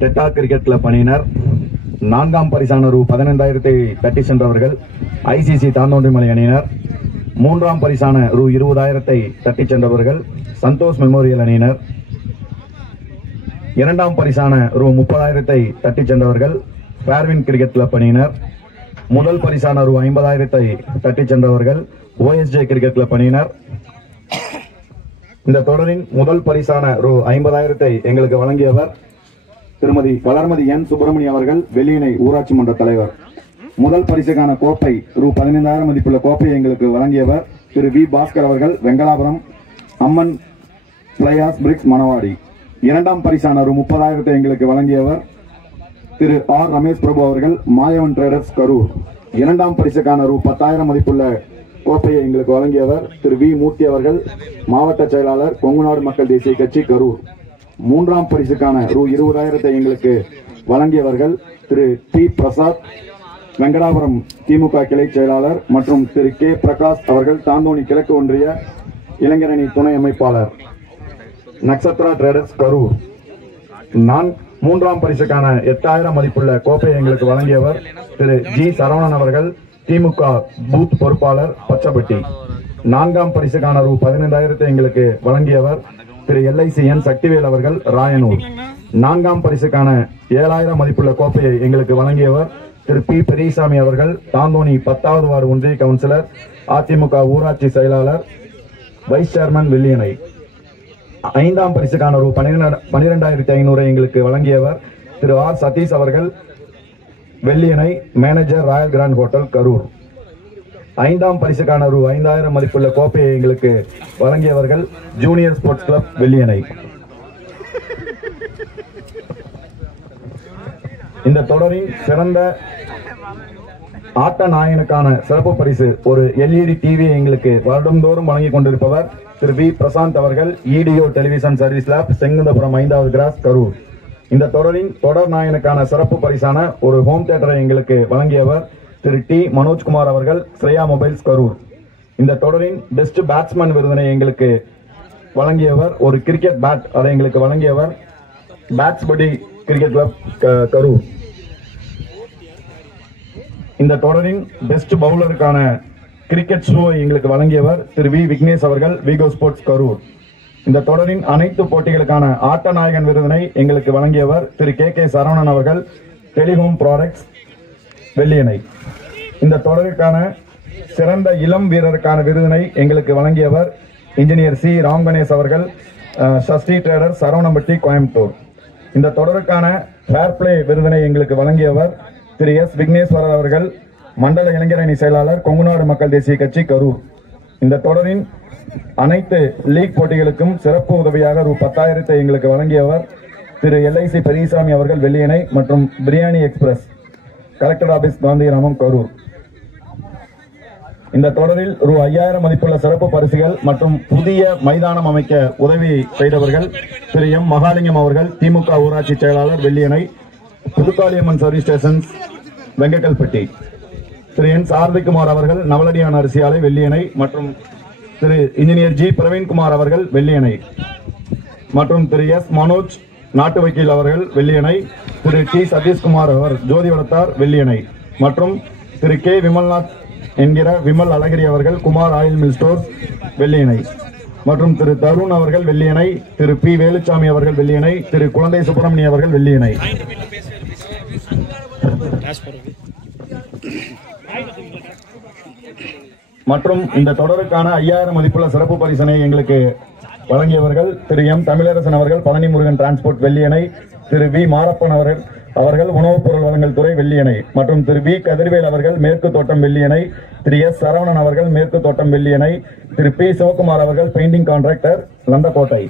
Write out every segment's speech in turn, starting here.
Theta cricket club அணியினர். 4ஆம் பரிசான ரூ 15,000 தட்டி சென்றவர்கள் ஐசிசி தாந்தோன்றிமலை அணியினர். 3ஆம் பரிசான ரூ 20,000 தட்டி சென்றவர்கள் சந்தோஷ் மெமோரியல் அணியினர். 2ஆம் பரிசான ரூ 30,000 தட்டி சென்றவர்கள் ஃபேர்வின் கிரிக்கெட் கிளப் அணியினர். முதல் பரிசான ரூ 50,000 தட்டி சென்றவர்கள் OSJ கிரிக்கெட் கிளப் அணியினர். இந்த தொடரின் முதல் பரிசான ரூ 50,000 எங்களுக்கு வழங்கியவர் திருமதி வளர்மதி என் சுப்பிரமணிய அவர்கள், வெள்ளியணை ஊராட்சி மன்ற தலைவர். முதல் பரிசுக்கான கோப்பை ரூ 15,000 மதிப்புள்ள கோப்பையை எங்களுக்கு வழங்கியவர் திரு வி பாஸ்கர் அவர்கள், வெங்கடாபுரம் அம்மன் பிளையாஸ் பிரிக்ஸ் மணவாடி. 2ஆம் பரிசான ரூ 30,000 எங்களுக்கு வழங்கியவர் திரு ஆர் ரமேஷ் பிரபு அவர்கள், மாயவன் ட்ரேடர்ஸ் கரூர். 2ஆம் பரிசுக்கான ரூ 10,000 மதிப்புள்ள கோப்பையை எங்களுக்கு வழங்கியவர் திரு வி மூர்த்தி அவர்கள், மாவட்ட செயலாளர், கொங்குநாடு மக்கள் தேசிய கட்சி கரூர். 3ஆம் பரிசுக்கான ரூ 20,000 எங்களுக்கு வழங்கியவர்கள் திரு டி பிரசாத், வெங்கடாபுரம் திமுக கிளை செயலாளர், மற்றும் திரு கே பிரகாஷ் அவர்கள், தாந்தோணி கிழக்கு ஒன்றிய இளைஞரணி துணை அமைப்பாளர், நக்ஷத்ரா ட்ரேடர்ஸ் கரூர். 3ஆம் பரிசுக்கான 8,000 மதிப்புள்ள கோப்பையை எங்களுக்கு வழங்கியவர் திரு ஜி சரவணன் அவர்கள், திமுக பூத் பொறுப்பாளர், பச்சப்பட்டி. 4ஆம் பரிசுக்கான ரூ 15,000 எங்களுக்கு வழங்கியவர் திரு LICN சக்திவேல் அவர்கள், ராயனூர். 4ஆம் பரிசுக்கான 7,000 மதிப்புள்ள கோப்பையை எங்களுக்கு வழங்கியவர் திரு பி பெரியசாமி அவர்கள், தாந்தோணி 10வது வார்டு ஒன்றிய கவுன்சிலர், அதிமுக ஊராட்சி செயலாளர், வைஸ் சேர்மன், வெள்ளியணை. 5ஆம் பரிசுக்கான ரூ 12,500 எங்களுக்கு வழங்கியவர் திரு ஆர் சதீஷ் அவர்கள், Velliyanai, manager, royal grand hotel Karur. 5ஆம் பரிசுக்கான ரூ 5,000 மதிப்புள்ள கோப்பையை எங்களுக்கு வழங்கியவர்கள் ஜூனியர் ஸ்போர்ட்ஸ் கிளப், வெள்ளியணை. இந்த தொடரின் சிறந்த ஆட்ட நாயகனுக்கான சிறப்பு பரிசு ஒரு LED டிவி எங்களுக்கு வருடந்தோறும் வழங்கிக் கொண்டிருப்பவர் திரு வி பிரசாந்த் அவர்கள், EDO television service lab, Sengunthapuram 5வது கிராஸ், கரூர். இந்த தொடரின் தொடர் நாயகனுக்கான சிறப்பு பரிசான ஒரு ஹோம் தியேட்டரை எங்களுக்கு வழங்கியவர் திரு டி மனோஜ்குமார் அவர்கள், ஸ்ரேயா மொபைல்ஸ் கரூர். இந்த தொடரின் பெஸ்ட் பேட்ஸ்மேன் விருதினை எங்களுக்கு வழங்கியவர் ஒரு கிரிக்கெட் பேட், அதை எங்களுக்கு வழங்கியவர் பேட்ஸ் படி கிரிக்கெட் கிளப் கரூர். இந்த தொடரின் பெஸ்ட் பவுலருக்கான கிரிக்கெட் ஷூவை எங்களுக்கு வழங்கியவர் திரு வி விக்னேஷ் அவர்கள், விகோ ஸ்போர்ட்ஸ் கரூர். இந்த தொடரின் அனைத்து போட்டிகளுக்கான ஆட்ட நாயகன் விருதினை எங்களுக்கு வழங்கியவர் திரு கே சரவணன் அவர்கள், டெலிஹோம் ப்ராடக்ட்ஸ், வெள்ளியணை. இந்த தொடருக்கான சிறந்த இளம் வீரருக்கான விருதினை எங்களுக்கு வழங்கியவர் இன்ஜினியர் சி ராம் கணேஷ் அவர்கள், சஷ்டி ட்ரேடர், சரவணம்பட்டி, கோயம்புத்தூர். இந்த தொடருக்கான ஃபேர் பிளே விருதினை எங்களுக்கு வழங்கியவர் திரு எஸ் விக்னேஸ்வரர் அவர்கள், மண்டல இளைஞரணி செயலாளர், கொங்குநாடு மக்கள் தேசிய கட்சி கரூர். இந்த தொடரின் அனைத்து லீக் போட்டிகளுக்கும் சிறப்பு உதவியாக ரூ 10,000 எங்களுக்கு வழங்கியவர் திரு LIC பெரியசாமி அவர்கள், வெள்ளியணை, மற்றும் biryani express, collector office, Gandhigram, Karur. இந்த தொடரில் ரூ 5,000 மதிப்புள்ள சிறப்பு பரிசுகள் மற்றும் புதிய மைதானம் அமைக்க உதவி செய்தவர்கள் திரு எம் மகாலிங்கம் அவர்கள், திமுக ஊராட்சி செயலாளர், வெள்ளியணை, புதுக்காளியம்மன் சர்வீஸ் ஸ்டேஷன், வெங்கக்கல்பட்டி. திரு என் சாரதிக்குமார் அவர்கள், நவலடியான அரிசி ஆலை, வெள்ளியணை, மற்றும் திரு இன்ஜினியர் ஜி பிரவீன்குமார் அவர்கள், வெள்ளியணை, மற்றும் திரு எஸ் மனோஜ் நாட்டு வக்கீல் அவர்கள், வெள்ளியணை, திரு டி சதீஷ்குமார் அவர், ஜோதி வளத்தார், வெள்ளியணை, மற்றும் திரு கே விமல்நாத் என்கிற விமல் அழகிரி அவர்கள், Kumar oil mill store, Velliyanai, மற்றும் திரு தருண் அவர்கள், வெள்ளியணை, திரு பி வேலுச்சாமி அவர்கள், வெள்ளியணை, திரு குழந்தை சுப்பிரமணிய அவர்கள், வெள்ளியணை. மற்றும் இந்த தொடருக்கான 5,000 மதிப்புள்ள சிறப்பு பரிசனை எங்களுக்கு வழங்கியவர்கள் திரு எம் தமிழரசன் அவர்கள், பழனி முருகன் டிரான்ஸ்போர்ட், வெள்ளியணை, திரு வி மாரப்பன் அவர்கள் உணவுப் பொருள் வழங்கல் துறை, வெள்ளியணை, மற்றும் திரு வி கதிர்வேல் அவர்கள், மேற்கு தோட்டம், வெள்ளியணை, திரு எஸ் சரவணன் அவர்கள், மேற்கு தோட்டம், வெள்ளியணை, திரு பி சிவகுமார் அவர்கள், பெயிண்டிங் கான்ட்ராக்டர், லந்தக்கோட்டை,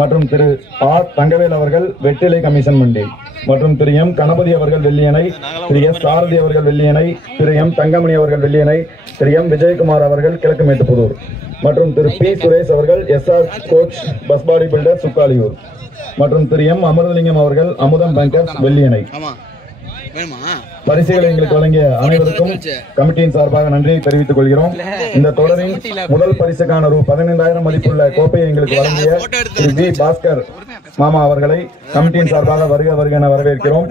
மற்றும் திரு ஆர் தங்கவேல் அவர்கள், வெற்றிலை கமிஷன் மண்டி, மற்றும் திரு எம் கணபதி அவர்கள், வெள்ளியணை, திரு எஸ் சாரதி அவர்கள், வெள்ளியணை, திரு எம் தங்கமணி அவர்கள், வெள்ளியணை, திரு எம் விஜயகுமார் அவர்கள், கிழக்கு மேட்டுப்புதூர், மற்றும் திரு பி சுரேஷ் அவர்கள், SR coach bus body builder, Sukkaliyur, மற்றும் திரு எம் அமிர்தலிங்கம் அவர்கள், அமுதம் பேங்கர்ஸ், வெள்ளியணை. பரிசுகளை எங்களுக்கு வழங்கிய அனைவருக்கும் கமிட்டியின் சார்பாக நன்றியை தெரிவித்துக் கொள்கிறோம். இந்த தொடரின் முதல் பரிசுக்கான ரூ.15,000 மதிப்புள்ள கோப்பையை எங்களுக்கு வழங்கிய திரு வி பாஸ்கர் மாமா அவர்களை கமிட்டியின் சார்பாக வருக வருக என வரவேற்கிறோம்.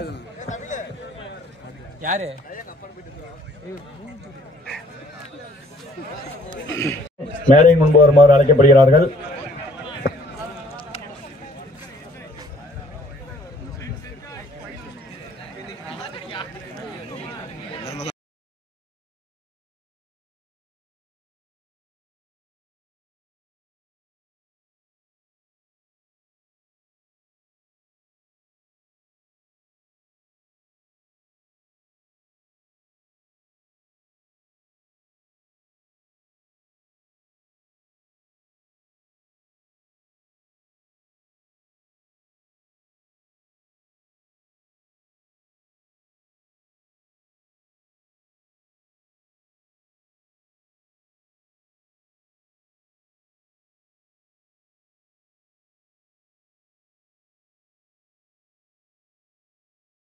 மேடை முன்பு வருமாறு அழைக்கப்படுகிறார்கள்.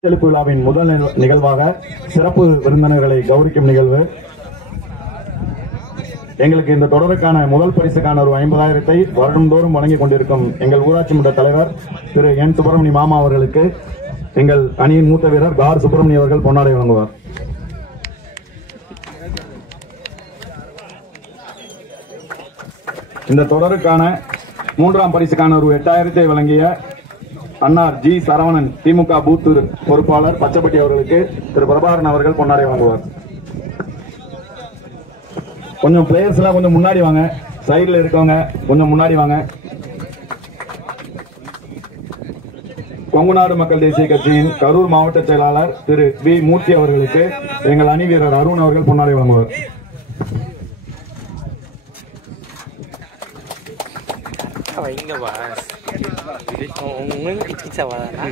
எழுப்பு விழாவின் முதல் நிகழ்வாக சிறப்பு விருந்தினர்களை கௌரவிக்கும் நிகழ்வு. எங்களுக்கு இந்த தொடருக்கான முதல் பரிசுக்கான ரூ.50,000 வருடந்தோறும் வழங்கிக் கொண்டிருக்கும் எங்கள் ஊராட்சி மன்ற தலைவர் திரு என் சுப்பிரமணிய மாமா அவர்களுக்கு எங்கள் அணியின் மூத்த வீரர் கார் சுப்பிரமணிய அவர்கள் பொன்னாடை வழங்குவார். இந்த தொடருக்கான மூன்றாம் பரிசுக்கான ரூ.8,000 வழங்கிய அன்னார் ஜி சரவணன் திமுக பூத் பொறுப்பாளர் பச்சப்பட்டி அவர்களுக்கு திரு பிரபாகரன் அவர்கள் பொன்னாடை வழங்குவார். கொஞ்சம் பிளேயர்ஸ் எல்லாம் கொஞ்சம் முன்னாடி வாங்க, சைடுல இருக்கவங்க கொஞ்சம் முன்னாடி வாங்க. கொங்குநாடு மக்கள் தேசிய கட்சியின் கரூர் மாவட்ட செயலாளர் திரு வி மூர்த்தி அவர்களுக்கு எங்கள் அணி வீரர் அருண் அவர்கள் பொன்னாடை வழங்குவார்.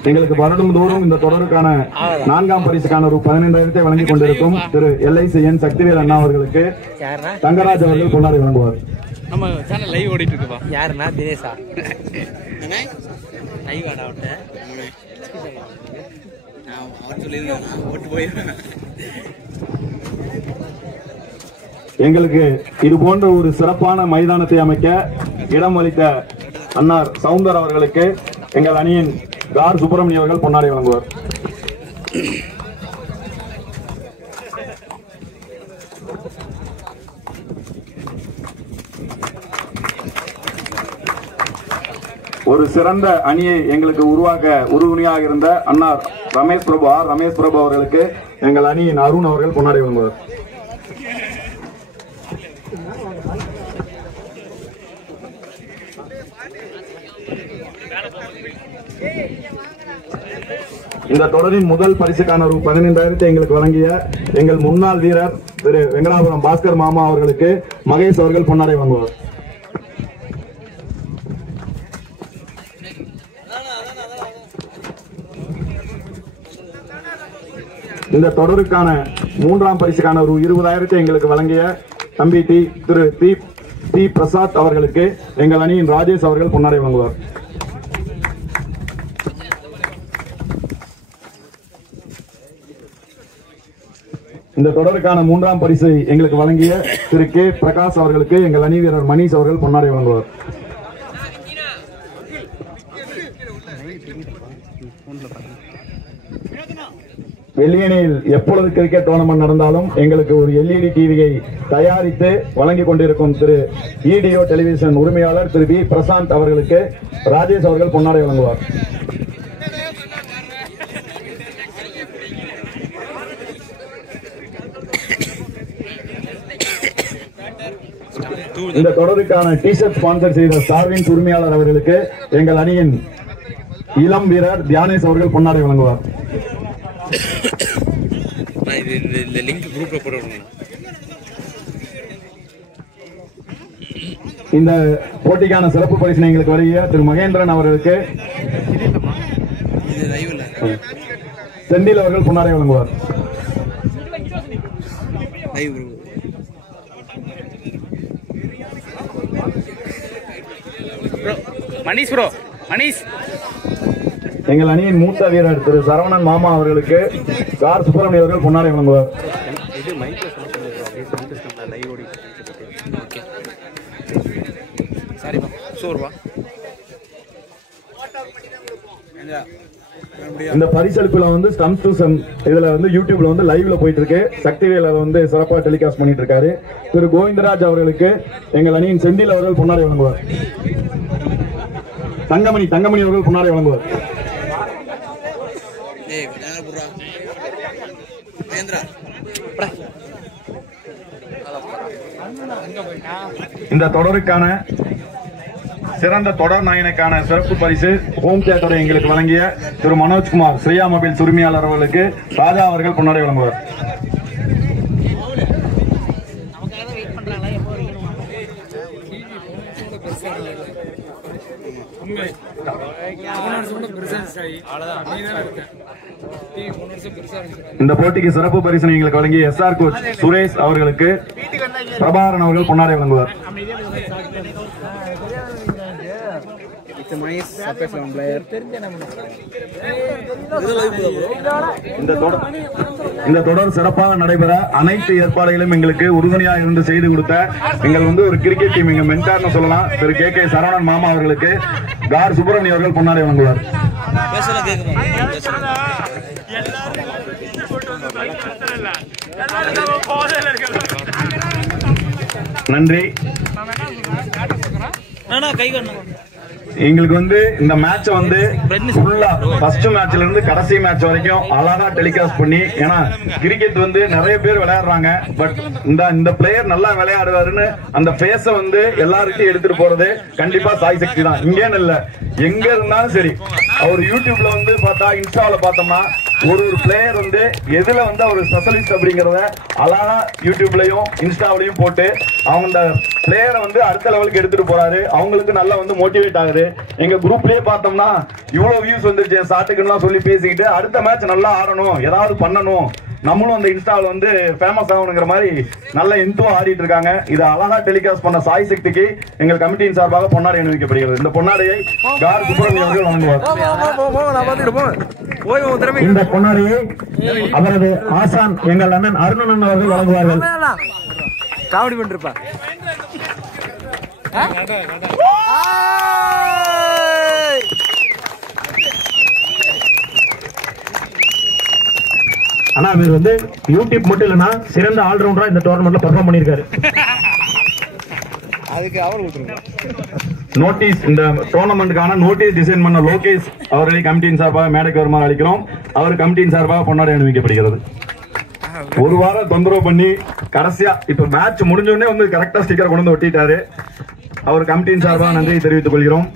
எங்களுக்கு வருடந்தோறும் இந்த தொடருக்கான நான்காம் பரிசுக்கான ரூ.15,000 வழங்கிக் கொண்டிருக்கும் திரு LICN சக்திவேல் அண்ணா அவர்களுக்கு தங்கராஜ் அவர்கள் பொன்னாடை வழங்குவார். எங்களுக்கு இது போன்ற ஒரு சிறப்பான மைதானத்தை அமைக்க இடம் அளித்த அன்னார் சவுந்தர் அவர்களுக்கு எங்கள் அணியின் கார் சுப்பிரமணிய அவர்கள் பொன்னாடை வழங்குவார். ஒரு சிறந்த அணியை எங்களுக்கு உருவாக்க உறுதுணையாக இருந்த அன்னார் ரமேஷ் பிரபு அவர்களுக்கு எங்கள் அணியின் அருண் அவர்கள் பொன்னாடை வழங்குவார். இந்த தொடரின் முதல் பரிசுக்கான ரூ.15,000 எங்களுக்கு வழங்கிய எங்கள் முன்னாள் வீரர் திரு வெங்கடாபுரம் பாஸ்கர் மாமா அவர்களுக்கு மகேஷ் அவர்கள் பொன்னாடை வழங்குவார். இந்த தொடருக்கான மூன்றாம் பரிசுக்கான ரூ.20,000 எங்களுக்கு வழங்கிய தம்பி திரு டி பிரசாத் அவர்களுக்கு எங்கள் அணியின் ராஜேஷ் அவர்கள் பொன்னாடை வழங்குவார். இந்த தொடருக்கான மூன்றாம் பரிசை எங்களுக்கு வழங்கிய திரு கே பிரகாஷ் அவர்களுக்கு எங்கள் அணி வீரர் மணிஷ் அவர்கள் பொன்னாடை வழங்குவார். வெள்ளியணியில் எப்பொழுது கிரிக்கெட் டோர்னமெண்ட் நடந்தாலும் எங்களுக்கு ஒரு LED டிவியை தயாரித்து வழங்கிக் கொண்டிருக்கும் திரு EDO டெலிவிஷன் உரிமையாளர் திரு வி பிரசாந்த் அவர்களுக்கு ராஜேஷ் அவர்கள் பொன்னாடை வழங்குவார். இந்த தொடருக்கான டி-ஷர்ட் ஸ்பான்சர் செய்த ஸ்டார்வின் உரிமையாளர் அவர்களுக்கு எங்கள் அணியின் இளம் வீரர் தியானேஷ் அவர்கள் பொன்னாடை வழங்குவார். இந்த போட்டிக்கான சிறப்பு பரிசினை எங்களுக்கு வழங்கிய திரு மகேந்திரன் அவர்களுக்கு செந்தில் அவர்கள் பொன்னாடை வழங்குவார். மணிஷ் ப்ரோ, மணிஷ் எங்கள் அணியின் மூத்த வீரர் திரு சரவணன் மாமா அவர்களுக்கு கார் சுப்பிரமணியம் அவர்கள் பொன்னாடை வழங்குவார். இந்த பரிசளிப்புல வந்து ஸ்டம்ப் டு ஸ்டம் இதுல வந்து யூடியூப்ல வந்து லைவ்ல போயிட்டு இருக்கு. சக்திவேல் வந்து சிறப்பா டெலிகாஸ்ட் பண்ணிட்டு இருக்காரு. திரு கோவிந்தராஜ் அவர்களுக்கு எங்கள் அணியின் செந்தில் அவர்கள் பொன்னாடை வழங்குவார். தங்கமணி அவர்கள் பொன்னாடை வழங்குவார். இந்த தொடருக்கான சிறந்த தொடர் நாயனுக்கான சிறப்பு பரிசு ஹோம் தியேட்டரை எங்களுக்கு வழங்கிய திரு மனோஜ்குமார் ஸ்ரீயா மொபைல்ஸ் உரிமையாளர் அவர்களுக்கு ராஜா அவர்கள் பொன்னாடை வழங்குவார். இந்த போட்டிக்கு சிறப்பு பரிசு எங்களுக்கு வழங்கிய SR கோச் சுரேஷ் அவர்களுக்கு பிரபாகரன் அவர்கள் பொன்னாடை வழங்குவார். இந்த தொடர் சிறப்பாக நடைபெற அனைத்து ஏற்பாடுகளும் எங்களுக்கு உறுதுணையாக இருந்து செய்து கொடுத்த எங்கள் வந்து ஒரு கிரிக்கெட் டீம் எங்க மென்டார்னு சொல்லலாம் திரு KK சரவணன் மாமா அவர்களுக்கு கார் சுப்பிரமணியம் அவர்கள் பொன்னாடை வழங்குவார். நன்றி. எங்களுக்கு வந்து இந்த மேட்ச் வந்து ஃபுல்லா ஃபர்ஸ்ட் மேட்ச்ல இருந்து கடைசி மேட்ச் வரைக்கும் அழகா டெலிகாஸ்ட் பண்ணி, ஏன்னா கிரிக்கெட் வந்து நிறைய பேர் விளையாடுறாங்க, பட் இந்த பிளேயர் நல்லா விளையாடுவாருன்னு அந்த பேச வந்து எல்லாருக்கும் எடுத்துட்டு போறது கண்டிப்பா சாய் சக்தி தான். இங்கேன்னு இல்ல, எங்க இருந்தாலும் சரி. அவர் யூடியூப்ல வந்து பார்த்தா, இன்ஸ்டால பார்த்தோம்னா ஒரு பிளேயர் வந்து எதுல வந்து அவர் ஸ்பெஷலிஸ்ட் அப்படிங்கறத அழகா யூடியூப்லயும் இன்ஸ்டாவிலையும் போட்டு அவங்க அந்த பிளேயரை வந்து அடுத்த லெவலுக்கு எடுத்துட்டு போறாரு. அவங்களுக்கு நல்லா வந்து மோட்டிவேட் ஆகுது. எங்க குரூப்லயே பார்த்தோம்னா இவ்வளவு வியூஸ் வந்துருச்சு சாட்டுக்குன்னு சொல்லி பேசிக்கிட்டு அடுத்த மேட்ச் நல்லா ஆடணும், ஏதாவது பண்ணணும், நம்மளும் அந்த இன்ஸ்டாவில் வந்து ஃபேமஸ் ஆகணுங்கிற மாதிரி நல்ல எந்துவா ஆடிட்டு இருக்காங்க. இதை அழகா டெலிகாஸ்ட் பண்ண சாய் சக்திக்கு எங்கள் கமிட்டியின் சார்பாக பொன்னாடை அணிவிக்கப்படுகிறது. இந்த பொன்னாடையை கார் சுப்பிரமணியம் அவர்கள் வழங்குவார். இந்த பொன்னாடையை அவரது ஆசான் எங்கள் அண்ணன் அருணன் அவர்கள் வழங்குவார்கள். காமெடி பண்ணிருப்பா. ஆனா இவர் வந்து யூடியூப் மட்டும் இல்லைன்னா சிறந்த ஆல்ரவுண்டரா இந்த டோர்னமெண்ட்ல பெர்ஃபார்ம் பண்ணிருக்காரு. அதுக்கு அவர் நோட்டீஸ், இந்த டோர்னமெண்ட்டுக்கான நோட்டீஸ் டிசைன் பண்ண லோகேஷ் அவர்களை கமிட்டியின் சார்பாக மேடைக்கு வருமாறு அளிக்கிறோம். அவர் கமிட்டியின் சார்பாக பொன்னாடை அணிவிக்கப்படுகிறது. ஒரு வாரம் தொந்தரவு பண்ணி கடைசியா இப்ப மேட்ச் முடிஞ்ச உடனே வந்து கரெக்டா ஸ்டிக்கர் கொண்டு வந்து ஒட்டிட்டாரு. அவர் கமிட்டியின் சார்பாக நன்றியை தெரிவித்துக் கொள்கிறோம்.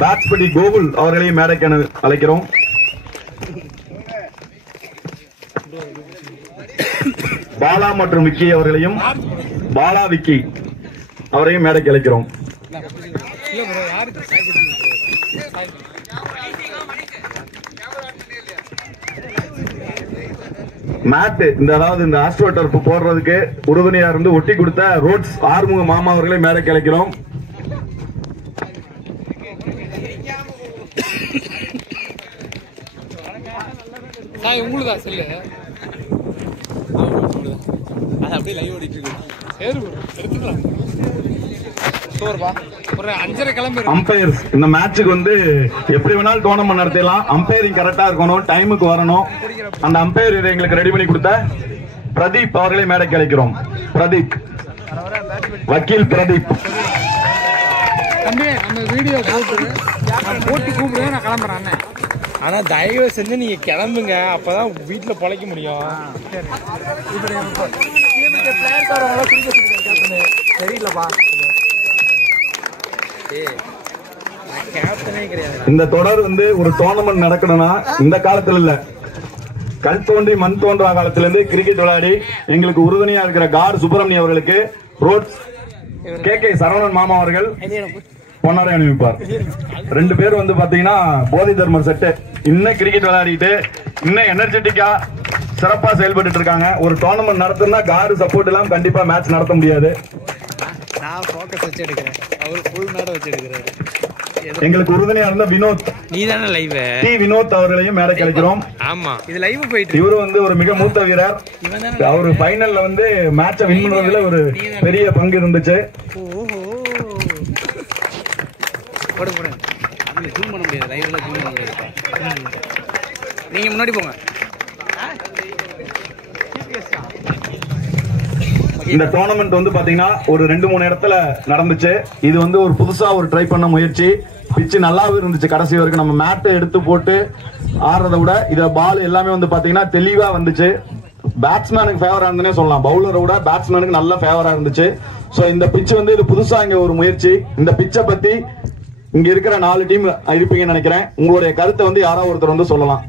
பேட்ஸ்படி கோகுல் அவர்களையும் மேடைக்கு அழைக்கிறோம். பாலா மற்றும் விக்கி அவர்களையும், பாலா விக்கி அவரையும் மேடைக்கு அழைக்கிறோம். மேட் இந்த ஆஸ்ட்ரோ டர்ஃப் போடுறதுக்கு உறுதுணையா இருந்து ஒட்டி கொடுத்த ரோட்ஸ் ஆறுமுக மாமா அவர்களை மேடைக்கு அழைக்கிறோம். உங்களுக்கு செல்லு அது அப்படியே லைவ் ஓடிட்டு இருக்கு. சரி எடுத்துக்கலாம். ஒரு 5:30 கிளம்பி. அம்பையர்ஸ் இந்த மேட்சுக்கு வந்து எப்படி வேணாலும் டோர்னமெண்ட் நடத்தலாம். அம்பையரிங் கரெக்டா இருக்கணும், டைமுக்கு வரணும். அந்த அம்பையர் இதை எங்களுக்கு ரெடி பண்ணி கொடுத்த பிரதீப் அவர்களை மேடைக்கு அழைக்கிறோம். பிரதீப், வக்கீல் பிரதீப். தம்பி நம்ம வீடியோ போட்டு கூப்பிடுங்க, நான் கிளம்புறேன் அண்ணன். ஆனா தயவு செஞ்சு நீங்க கிளம்புங்க, அப்பதான் வீட்டுல பொழைக்க முடியும். தெரியலப்பா, இந்த தொடர் வந்து ஒரு டோர்னமெண்ட் நடக்கணும்னா இந்த காலத்துல இல்ல, கல் தோன்றி மண் தோன்றா காலத்திலிருந்து கிரிக்கெட் விளையாடி எங்களுக்கு உறுதுணையா இருக்கிற கார் சுப்பிரமணியம் அவர்களுக்கு ரோட்ஸ் KK சரவணன் மாமா அவர்கள் பொன்னாடை அணிவிப்பார். 2 பேர் வந்து பாத்தீங்கன்னா போதை தர்மர் செட்டு இன்னும் கிரிக்கெட் விளையாடிட்டு இன்னும் எனர்ஜெட்டிக்கா சிறப்பா செயல்பட்டு இருக்காங்க. ஒரு டோர்னமெண்ட் நடத்தினா கார் சப்போர்ட் எல்லாம் கண்டிப்பா மேட்ச் நடத்த முடியாது. நான் போக்கஸ் வச்சு எடுக்கிறேன், அவர் ஃபுல் மேடம் வச்சு எடுக்கிறாரு. எங்களுக்கு உறுதுணையா இருந்த வினோத், நீ தானே லைவ் வினோத் அவர்களையும் மேடை கழிக்கிறோம். ஆமா, இது லைவ் போயிட்டு. இவரு வந்து ஒரு மிக மூத்த வீரர். அவரு ஃபைனல்ல வந்து மேட்சை வின் பண்றதுல ஒரு பெரிய பங்கு இருந்துச்சு. ஜூம் பண்ண முடியாது, லைவ்ல ஜூம் பண்ண முடியாது. நீங்க முன்னாடி போங்க. இந்த டோர்னமெண்ட் வந்து பாத்தீங்கன்னா ஒரு 2-3 இடத்துல நடந்துச்சு. இது வந்து ஒரு புதுசா ஒரு ட்ரை பண்ண முயற்சி. பிச்சு நல்லாவே இருந்துச்சு. கடைசி வரைக்கும் நம்ம மேட்டை எடுத்து போட்டு ஆடுறதை விட இத பால் எல்லாமே வந்து பாத்தீங்கன்னா தெளிவா வந்துச்சு. பேட்ஸ்மேனுக்கு ஃபேவரா இருந்தே சொல்லலாம். பவுலரை விட பேட்ஸ்மேனுக்கு நல்ல ஃபேவரா இருந்துச்சு. சோ இந்த பிச் வந்து இது புதுசா இங்க ஒரு முயற்சி. இந்த பிச்சை பத்தி இங்க இருக்கிற 4 டீம் இருப்பீங்கன்னு நினைக்கிறேன். உங்களுடைய கருத்தை வந்து யாராவது ஒருத்தர் வந்து சொல்லலாம்.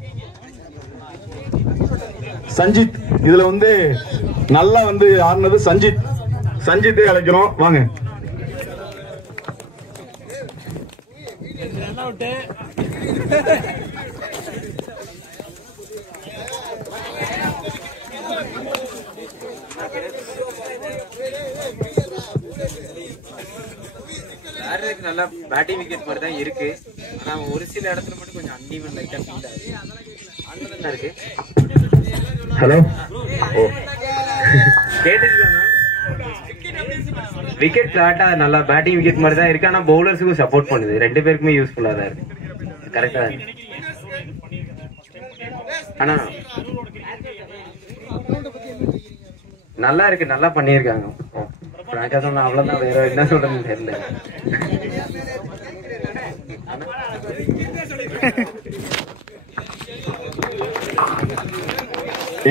சஞ்சித், இதுல வந்து நல்லா வந்து ஆடினது சஞ்சித்தே அழைக்கிறோம். வாங்க. நல்லா பேட்டிங் விக்கெட் மாதிரி தான் இருக்கு. ஆனா ஒரு சில இடத்துல மட்டும் கொஞ்சம் அன்ஈவன் லைட்டா ஃபீல் ஆகுது. அண்ணன் இருக்கு. ஹலோ, கேட்டுச்சுதானா? விக்கெட் ஃபிளாட்டா நல்லா பேட்டிங் விக்கெட் மாதிரி தான் இருக்கு. ஆனா பவுலர்ஸுக்கும் சப்போர்ட் பண்ணுது. 2 பேருக்குமே யூஸ்ஃபுல்லா தான் இருக்கு. கரெக்டா இருக்கு. ஆனா நல்லா இருக்கு, நல்லா பண்ணியிருக்காங்க. அவ்வளவுதான், வேற என்ன சொல்றதுன்னு தெரியல.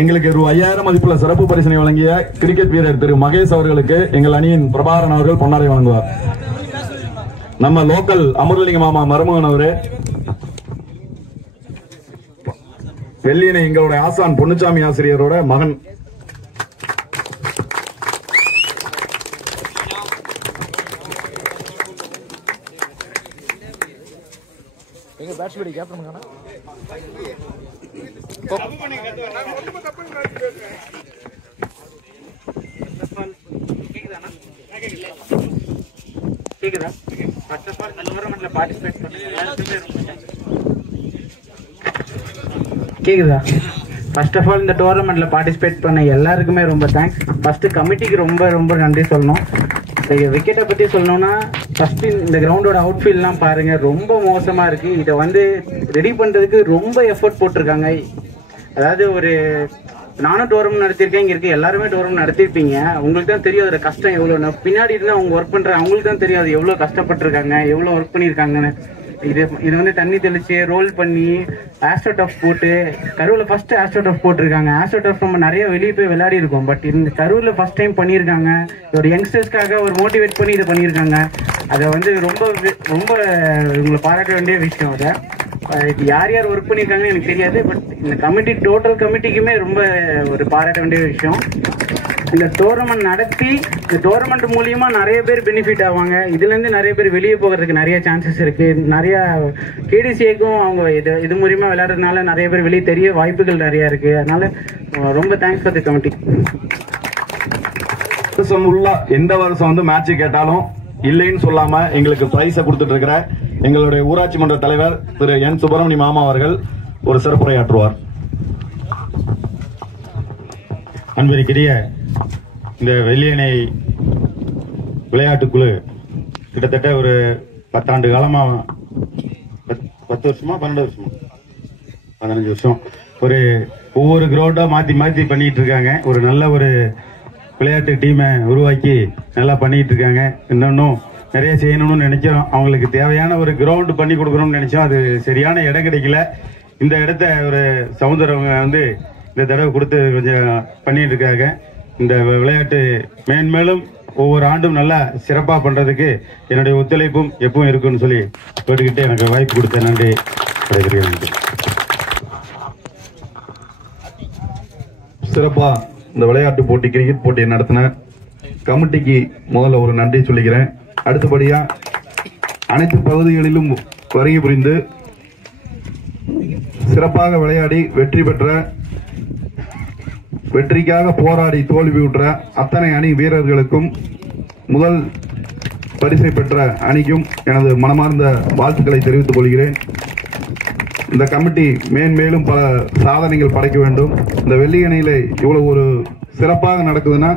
எங்களுக்கு ரூ. 5000 மதிப்புள்ள சிறப்பு பரிசினை வழங்கிய கிரிக்கெட் வீரர் திரு மகேஷ் அவர்களுக்கு எங்கள் அணியின் பிரபாகரன் அவர்கள் பொன்னாடை வழங்குவார். நம்ம லோக்கல் அமிர்தலிங்க மாமா மருமகன் அவரு, வெள்ளியனை எங்களுடைய ஆசான் பொன்னுச்சாமி ஆசிரியரோட மகன். எங்க பேட்ஸ்மேன் கேப்டன் காணா. கேக்குதா? ஃபர்ஸ்ட் ஆஃப் ஆல் இந்த டோர்னமெண்ட்ல பார்ட்டிசிபேட் பண்ண எல்லாருக்குமே ரொம்ப கேக்குதா? ஃபர்ஸ்ட் ஆஃப் ஆல் இந்த டோர்னமெண்ட்ல பார்ட்டிசிபேட் பண்ண எல்லாருக்குமே ரொம்ப தேங்க்ஸ். ஃபர்ஸ்ட் கமிட்டிக்கு ரொம்ப ரொம்ப நன்றி சொல்லணும். விக்கெட்டை பத்தி சொல்லணும்னா ஃபர்ஸ்ட் இந்த கிரவுண்டோட அவுட்ஃபீல்ட்லாம் பாருங்க, ரொம்ப மோசமா இருக்கு. இதை வந்து ரெடி பண்றதுக்கு ரொம்ப எஃபோர்ட் போட்டிருக்காங்க. அதாவது ஒரு நானும் டோர்னமெண்ட் நடத்திருக்கேன், இங்க இருக்க எல்லாருமே டோர்னமெண்ட் நடத்திருப்பீங்க. உங்களுக்கு தான் தெரியும் அதோட கஷ்டம் எவ்வளவு. பின்னாடி இருந்து அவங்க ஒர்க் பண்ற அவங்களுக்கு தான் தெரியும் அது எவ்வளவு கஷ்டப்பட்டிருக்காங்க, எவ்வளவு ஒர்க் பண்ணிருக்காங்கன்னு. இது வந்து தண்ணி தெளிச்சு ரோல் பண்ணி ஆஸ்ட்ரோடஃப் போட்டு கருவுல ஃபர்ஸ்ட் ஆஸ்ட்ரோடஃப் போட்டிருக்காங்க. ஆஸ்ட்ரோடஃப் நம்ம நிறைய வெளியே போய் விளையாடி இருக்கோம். பட் இந்த கருவுல ஃபர்ஸ்ட் டைம் பண்ணியிருக்காங்க. ஒரு யங்ஸ்டர்ஸ்க்காக ஒரு மோட்டிவேட் பண்ணி இதை பண்ணியிருக்காங்க. அதை வந்து ரொம்ப ரொம்ப உங்களை பாராட்ட வேண்டிய விஷயம். அதை யார் யார் ஒர்க் பண்ணியிருக்காங்கன்னு எனக்கு தெரியாது. பட் இந்த கமிட்டி டோட்டல் கமிட்டிக்குமே ரொம்ப ஒரு பாராட்ட வேண்டிய விஷயம். இந்த டோர்னமெண்ட் நடத்தி இந்த டோர்னமெண்ட் மூலியமா நிறைய பேர் பெனிஃபிட் ஆவாங்க. இதுல இருந்து நிறைய பேர் வெளியே போகிறதுக்கு நிறைய சான்சஸ் இருக்கு. நிறைய கேடிசிஏக்கும் அவங்க இது மூலியமா விளையாடுறதுனால நிறைய பேர் வெளியே தெரிய வாய்ப்புகள் நிறைய இருக்கு. அதனால ரொம்ப தேங்க்ஸ் ஃபார் தி கமிட்டி. எந்த வருஷம் வந்து மேட்ச் கேட்டாலும் இல்லைன்னு சொல்லாம எங்களுக்கு பிரைஸ கொடுத்துட்டு இருக்கிற எங்களுடைய ஊராட்சி மன்ற தலைவர் திரு என் சுப்பிரமணிய மாமா அவர்கள் ஒரு சிறப்புரையாற்றுவார். அன்பிற்குரிய இந்த வெள்ளியணை விளையாட்டுக்குழு கிட்டத்தட்ட ஒரு 10 ஆண்டு காலமா, 10 வருஷமா 12 வருஷமா 15 வருஷம் ஒரு ஒவ்வொரு கிரவுண்டா மாத்தி பண்ணிட்டு இருக்காங்க. ஒரு நல்ல ஒரு விளையாட்டு டீமை உருவாக்கி நல்லா பண்ணிட்டு இருக்காங்க. இன்னும் நிறைய செய்யணும்னு நினைச்சோம். அவங்களுக்கு தேவையான ஒரு கிரவுண்ட் பண்ணி கொடுக்கணும்னு நினைச்சோம். அது சரியான இடம் கிடைக்கல. இந்த இடத்த ஒரு சவுந்தரவங்க வந்து இந்த தடவை கொடுத்து கொஞ்சம் பண்ணிட்டு இருக்காங்க. இந்த விளையாட்டு மேன்மேலும் ஒவ்வொரு ஆண்டும் நல்லா சிறப்பா பண்றதுக்கு என்னுடைய ஒத்துழைப்பும் எப்பவும் இருக்குன்னு சொல்லி கேட்டுக்கிட்டு எனக்கு வாய்ப்பு கொடுத்த நன்றி. சிறப்பா இந்த விளையாட்டு போட்டி கிரிக்கெட் போட்டியை நடத்தின கமிட்டிக்கு முதல்ல ஒரு நன்றி சொல்லிக்கிறேன். அடுத்தபடியா அனைத்து பகுதிகளிலும் வருகை புரிந்து சிறப்பாக விளையாடி வெற்றி பெற்ற, வெற்றிக்காக போராடி தோல்வியுற்ற அத்தனை அணி வீரர்களுக்கும் முதல் பரிசை பெற்ற அணிக்கும் எனது மனமார்ந்த வாழ்த்துக்களை தெரிவித்துக் கொள்கிறேன். இந்த கமிட்டி மேன்மேலும் பல சாதனைகள் படைக்க வேண்டும். இந்த வெள்ளி அணியில இவ்வளவு ஒரு சிறப்பாக நடக்குதுன்னா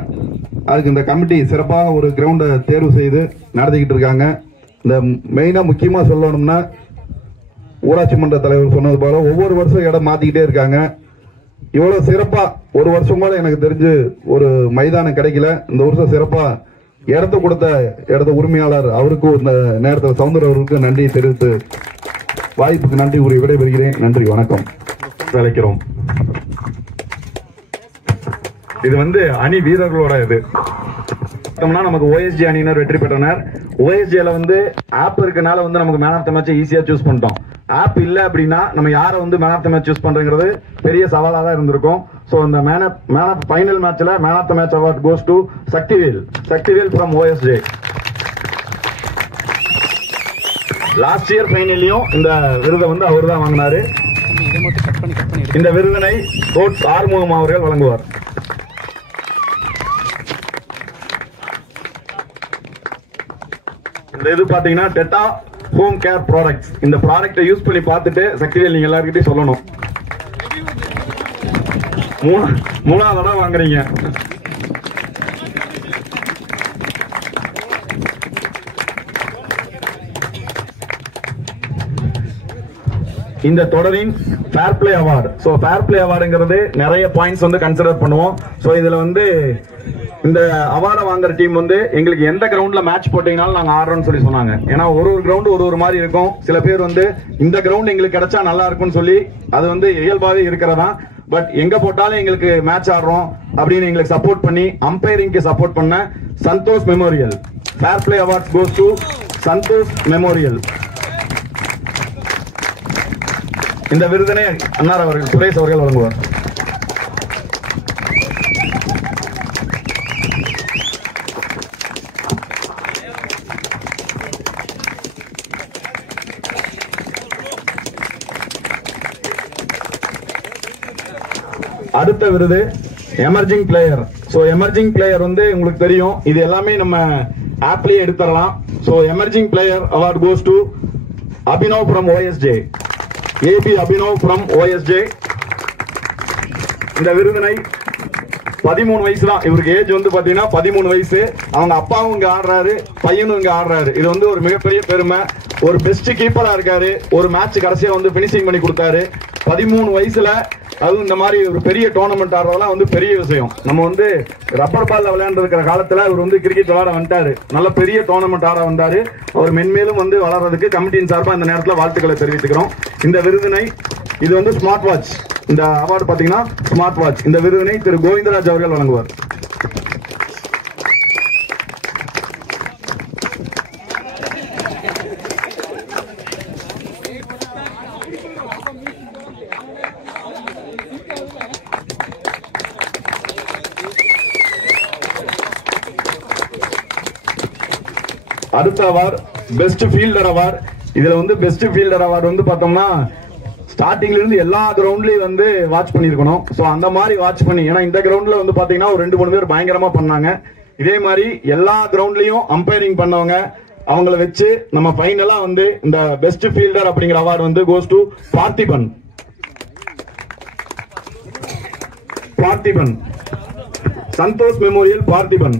அதுக்கு இந்த கமிட்டி சிறப்பாக ஒரு கிரவுண்டை தேர்வு செய்து நடத்திக்கிட்டு இருக்காங்க. இந்த மெயினா முக்கியமா சொல்லணும்னா ஊராட்சி மன்ற தலைவர் சொன்னது போல ஒவ்வொரு வருஷம் இடம் மாத்திக்கிட்டே இருக்காங்க. இவ்வளவு சிறப்பா ஒரு வருஷம் கூட எனக்கு தெரிஞ்சு ஒரு மைதானம் கிடைக்கல. இந்த வருஷம் சிறப்பா இடத்த கொடுத்த இடத்த உரிமையாளர் அவருக்கும் இந்த நேரத்தில் சவுந்தர் அவருக்கு நன்றி தெரிவித்து வாய்ப்புக்கு நன்றி கூறி விடைபெறுகிறேன். நன்றி, வணக்கம். அழைக்கிறோம். இது அணி வீரர்களோட இது நமக்கு OSG அணியினர் வெற்றி பெற்றனர். OSGல ஆப் இருக்கனால நமக்கு மேன் ஆஃப் த மேட்ச் ஈஸியா சூஸ் பண்ணிட்டோம். ஆப் இல்ல அப்படின்னா நம்ம யாரை man of the match choose பண்றங்கிறது பெரிய சவாலா தான் இருந்திருக்கும். சோ இந்த மேன் ஆஃப் ஃபைனல் மேட்ச்ல man of the match award goes to Sakthivel from OSG. Last year ஃபைனல்லையும் இந்த விருதை அவர் தான் வாங்கினாரு. இந்த விருதினை கோட்ஸ் ஆறுமுகம் அவர்கள் வழங்குவார். இந்த இது பாத்தீங்கன்னா டெட்டா ஹோம் கேர் ப்ராடக்ட்ஸ். இந்த ப்ராடக்ட்டை யூஸ் பண்ணி பார்த்துட்டு சக்திவேல் நீங்க எல்லார்கிட்டயும் சொல்லணும். மூணாவது தடவை வாங்குறீங்க. இந்த தொடரின் fair play award. So fair play அவார்டுங்கிறது நிறைய பாயிண்ட்ஸ் கன்சிடர் பண்ணுவோம். சோ இதுல இந்த அவார்டை வாங்குற டீம் எங்களுக்கு எந்த கிரவுண்ட்ல மேட்ச் போட்டீங்கனாலும் நாங்க ஆடுறோம்னு சொல்லி சொன்னாங்க. ஏன்னா ஒரு கிரவுண்ட் ஒரு மாதிரி இருக்கும். சில பேர் இந்த கிரவுண்ட் எங்களுக்கு கிடைச்சா நல்லா இருக்கும்னு சொல்லி அது இயல்பாவே இருக்கிறதா. பட் எங்க போட்டாலும் எங்களுக்கு மேட்ச் ஆடுறோம் அப்படின்னு எங்களுக்கு சப்போர்ட் பண்ணி அம்பையரிங்க்கு சப்போர்ட் பண்ண Santhosh memorial fair play awards goes to Santhosh memorial. இந்த விருதினை அன்னார் அவர்கள் சுரேஷ் அவர்கள் வழங்குவார். அடுத்த விருது emerging player. So emerging player உங்களுக்கு தெரியும், இது எல்லாமே நம்ம ஆப்லயே எடுத்துடலாம். So emerging player award goes to Abhinav from OSG. AB Abhinav from OSG. இந்த விருதினை 13 வயசு தான் இவருக்கு ஏஜ் பாத்தீங்கன்னா 13 வயசு. அவங்க அப்பாவும் இங்க ஆடுறாரு, பையனும் இங்க ஆடுறாரு. இது ஒரு மிகப்பெரிய பெருமை. ஒரு பெஸ்ட் கீப்பரா இருக்காரு. ஒரு மேட்ச் கடைசியா பினிஷிங் பண்ணி கொடுத்தாரு. 13 வயசுல அதுவும் இந்த மாதிரி ஒரு பெரிய டோர்னமெண்ட் ஆடுறதெல்லாம் பெரிய விஷயம். நம்ம ரப்பர் பால்ல விளையாண்டு இருக்கிற காலத்துல இவர் கிரிக்கெட் விளையாட வந்துட்டாரு. நல்ல பெரிய டோர்னமெண்ட் ஆட வந்தாரு. அவர் மென்மேலும் வளர்றதுக்கு கமிட்டியின் சார்பா இந்த நேரத்தில் வாழ்த்துக்களை தெரிவித்துக்கிறோம். இந்த விருதினை இது ஸ்மார்ட் வாட்ச். இந்த அவார்டு பாத்தீங்கன்னா ஸ்மார்ட் வாட்ச். இந்த விருதினை திரு கோவிந்தராஜ் அவர்கள் வழங்குவார். அடுத்த அவார்டு பெஸ்ட் ஃபீல்டர் அவார்டு. இதுல பெஸ்ட் ஃபீல்டர் அவார்டு பார்த்தோம்னா ஸ்டார்டிங்ல இருந்து எல்லா கிரவுண்ட்லயும் வாட்ச் பண்ணிருக்கணும். சோ அந்த மாதிரி வாட்ச் பண்ணி, ஏன்னா இந்த கிரவுண்ட்ல பாத்தீங்கன்னா ஒரு 2-3 பேர் பயங்கரமா பண்ணாங்க. இதே மாதிரி எல்லா கிரவுண்ட்லயும் அம்பையரிங் பண்ணவங்க அவங்கள வச்சு நம்ம ஃபைனலா இந்த பெஸ்ட் ஃபீல்டர் அப்படிங்கிற award goes to Parthiban. Santhosh memorial Parthiban.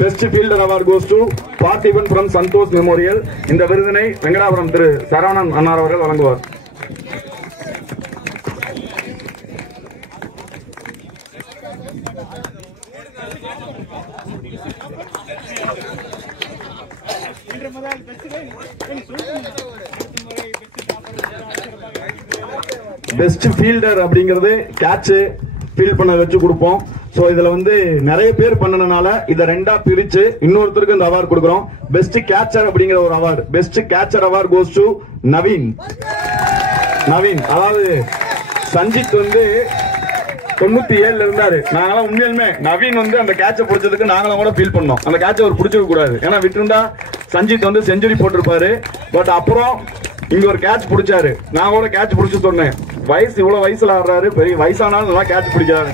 Best fielder award goes to Parthiban from Santhosh memorial. இந்த விருதினை வெங்கடாபுரம் திரு சரவணன் அன்னார் அவர்கள் வழங்குவார். பெஸ்ட் ஃபீல்டர் அப்படிங்கிறது கேட்ச் ஃபீல் பண்ண வச்சு கொடுப்போம். சோ இதுல நிறைய பேர் பண்ணனால இத ரெண்டா பிரிச்சு இன்னொருத்தருக்கு இந்த அவார்டு கொடுக்கிறோம். பெஸ்ட் கேட்சர் அப்படிங்கிற ஒரு award. Best catcher award goes to Naveen. அதாவது சஞ்சித் 97 இருந்தாரு. நாங்களாம் உண்மையிலுமே நவீன் அந்த கேட்ச பிடிச்சதுக்கு நாங்களும் கூட ஃபீல் பண்ணோம். அந்த கேட்ச அவர் பிடிச்சிருக்க கூடாது. ஏன்னா விட்டுருந்தா சஞ்சித் செஞ்சுரி போட்டிருப்பாரு. பட் அப்புறம் இங்க ஒரு கேட்ச் பிடிச்சாரு. நான் கூட கேட்ச் பிடிச்சு சொன்னேன், வயசு இவ்வளவு வயசுல ஆடுறாரு, பெரிய வயசானாலும் நல்லா கேட்ச் பிடிக்கிறாரு.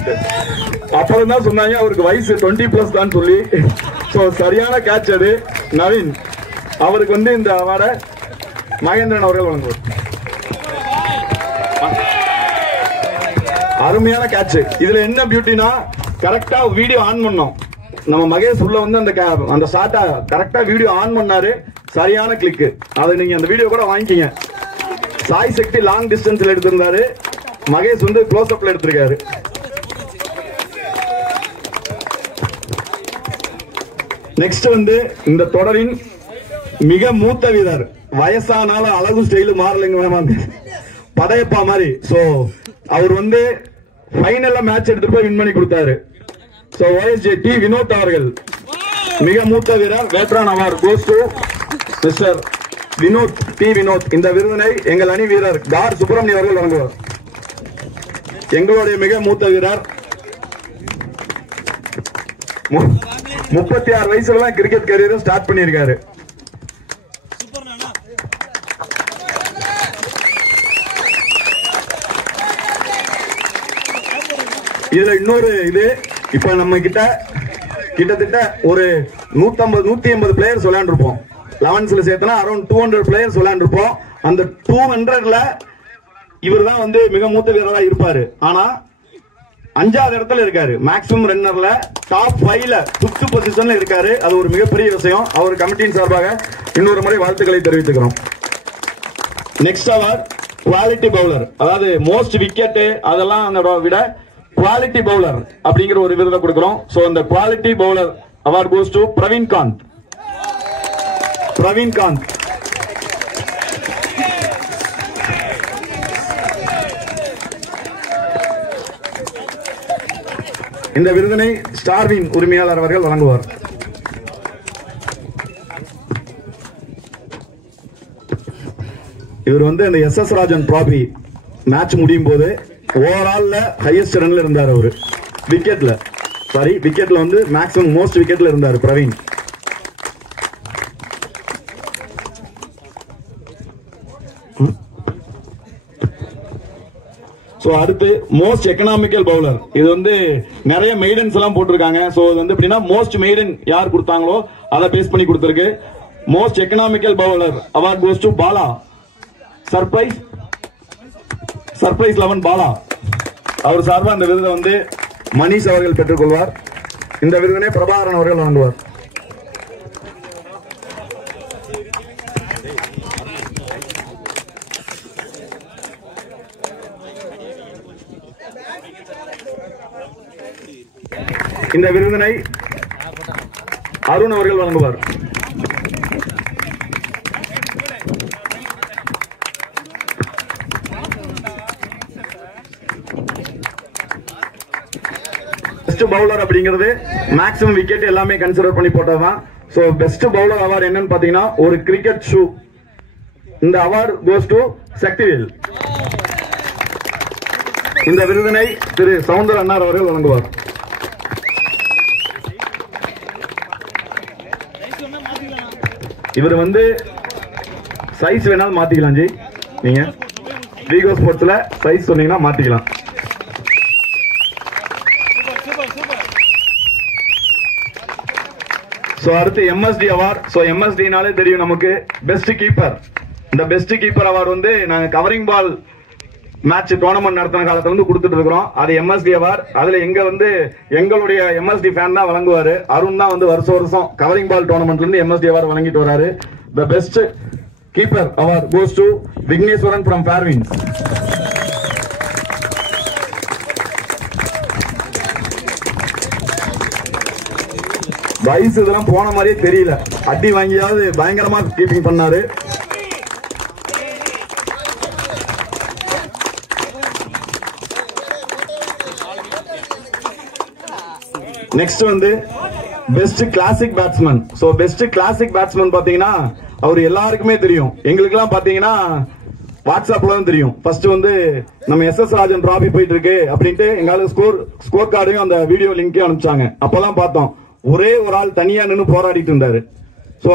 அப்புறம் தான் சொன்னாங்க அவருக்கு வயசு 20+ தான் சொல்லி சோ சரியான கேட்ச் அது. நவீன் அவருக்கு வந்து இந்த அவார்டை மகேந்திரன் அவர்கள் வழங்குவார். அருமையான கேட்ச். இதுல என்ன பியூட்டினா கரெக்டா வீடியோ ஆன் பண்ணோம். நம்ம மகேஷ் உள்ள வந்து அந்த ஷாட்டா கரெக்டா வீடியோ ஆன் பண்ணாரு. சரியான கிளிக். அதை நீங்க அந்த வீடியோ கூட வாங்கிக்கீங்க. சாய் சக்தி லாங் டிஸ்டன்ஸ்ல எடுத்திருந்தாரு, மகேஷ் வந்து க்ளோஸ் அப்ல எடுத்திருக்காரு. நெக்ஸ்ட் வந்து இந்த தொடரின் மிக மூத்த வீரர், வயசானாலும் அழகு ஸ்டைல் மாறலைங்க, படையப்பா மாதிரி. சோ அவர் வந்து ஃபைனல்ல மேட்ச் எடுத்துட்டு போய் வின் பண்ணி கொடுத்தாரு. சோ OSJ டி வினோத் அவர்கள் மிக மூத்த வீரர், veteran award goes to mister Vinod T Vinod. இந்த விருதினை எங்கள் அணி வீரர் தார் சுப்பிரமணியம் அவர்கள் வழங்குவார். எங்களுடைய மிக மூத்த வீரர் 36 வயசுல தான் கிரிக்கெட் கரியரை ஸ்டார்ட் பண்ணியிருக்காரு. இதுல இன்னொரு இது, இப்ப நம்ம கிட்டத்தட்ட ஒரு 150 பிளேயர்ஸ் விளையாண்டுருப்போம். 11ஸ்ல சேர்த்தனா அரௌண்ட் 200 பிளேயர்ஸ் விளையாண்டுருப்போம். அந்த 200ல இவர் தான் வந்து மிக மூத்த வீரரா இருப்பாரு. ஆனா 5வது இடத்துல இருக்காரு. மேக்ஸிமம் ரன்னர்ல டாப் 5ல 5th பொசிஷன்ல இருக்காரு. அது ஒரு மிகப்பெரிய விஷயம். அவர் கமிட்டியின் சார்பாக இன்னொரு முறை வாழ்த்துக்களை தெரிவித்துக்கிறோம். நெக்ஸ்ட் அவர் குவாலிட்டி பவுலர், அதாவது மோஸ்ட் விக்கெட் அதெல்லாம் விட குவாலிட்டி பவுலர் அப்படிங்கிற ஒரு விருதை கொடுக்கிறோம். சோ இந்த quality bowler award goes to Praveen Kant. Praveen Kant இந்த விருதினை ஸ்டார்வின் உரிமையாளர் அவர்கள் வழங்குவார். இவர் வந்து இந்த SS ராஜன் டிராபி மேட்ச் முடியும் போது ஓவரால்ல ஹையஸ்ட் ரன்ல இருந்தார். அவரு விக்கெட்ல வந்து மேக்ஸிமம் மோஸ்ட் விக்கெட்ல இருந்தார் பிரவீன். சோ அடுத்து மோஸ்ட் எக்கனாமிக்கல் பவுலர். இது வந்து நிறைய மெய்டன்ஸ் எல்லாம் போட்டிருக்காங்க. சோ இது வந்து எப்படின்னா மோஸ்ட் மெய்டன் யார் கொடுத்தாங்களோ அதை பேஸ் பண்ணி கொடுத்திருக்கு. Most economical bowler award goes to Bala. Surprise 11 Bala. அவர் சார்பாக அந்த விருதை வந்து மணிஷ் அவர்கள் பெற்றுக்கொள்வார். இந்த விருதினை பிரபாகரன் அவர்கள் வழங்குவார். இந்த விருதினை அருண் அவர்கள் வழங்குவார். பெஸ்ட் பவுலர் அப்படிங்கிறது மேக்ஸிமம் விக்கெட் எல்லாமே கன்சிடர் பண்ணி போட்டதுதான். சோ பெஸ்ட் பவுலர் அவார்டு என்னன்னு பாத்தீங்கன்னா ஒரு கிரிக்கெட் ஷூ. இந்த அவார்டு கோஸ் டு சக்திவேல். இந்த விருதினை திரு சவுந்தர அண்ணார் அவர்கள் வழங்குவார். இவர் வந்து சைஸ் வேணாலும் மாத்திக்கலாம் ஜி. நீங்க வீகோ ஸ்போர்ட்ஸ்ல சைஸ் சொன்னீங்கன்னா மாத்திக்கலாம். சோ அடுத்து MSD அவார்ட். சோ MSDனாலே தெரியும் நமக்கு பெஸ்ட் கீப்பர். இந்த பெஸ்ட் கீப்பர் அவார்டு வந்து நாங்க கவரிங் பால் மேட்ச் டோர்னமெண்ட் நடத்தின காலத்துல இருந்து கொடுத்துட்டு இருக்கிறோம். அது MSD அவார்ட். அதுல எங்களுடைய MSD ஃபேன் தான் வழங்குவாரு. அருண் தான் வந்து வருஷம் கவரிங் பால் டோர்னமெண்ட்ல இருந்து MSD அவார்டு வழங்கிட்டு வராரு. The best keeper award goes to Vigneshwaran from Fairwins. வயசு இதெல்லாம் போன மாதிரியே தெரியல. அடி வாங்கியாவது பயங்கரமா கீப்பிங் பண்ணாரு. நெக்ஸ்ட் வந்து best classic batsman. So best classic batsman பாத்தீங்கன்னா அவர் எல்லாருக்குமே தெரியும். எங்களுக்கு எல்லாம் பாத்தீங்கன்னா வாட்ஸ்அப்ல தான் தெரியும். ஃபர்ஸ்ட் வந்து நம்ம SS ராஜன் டிராபி போயிட்டு இருக்கு அப்படின்ட்டு எங்கால ஸ்கோர் கார்டையும் அந்த வீடியோ லிங்கையும் அனுப்பிச்சாங்க. அப்பதான் பார்த்தோம் ஒரே ஒரு ஆள் தனியா நின்று போராடிட்டு இருந்தாரு. சோ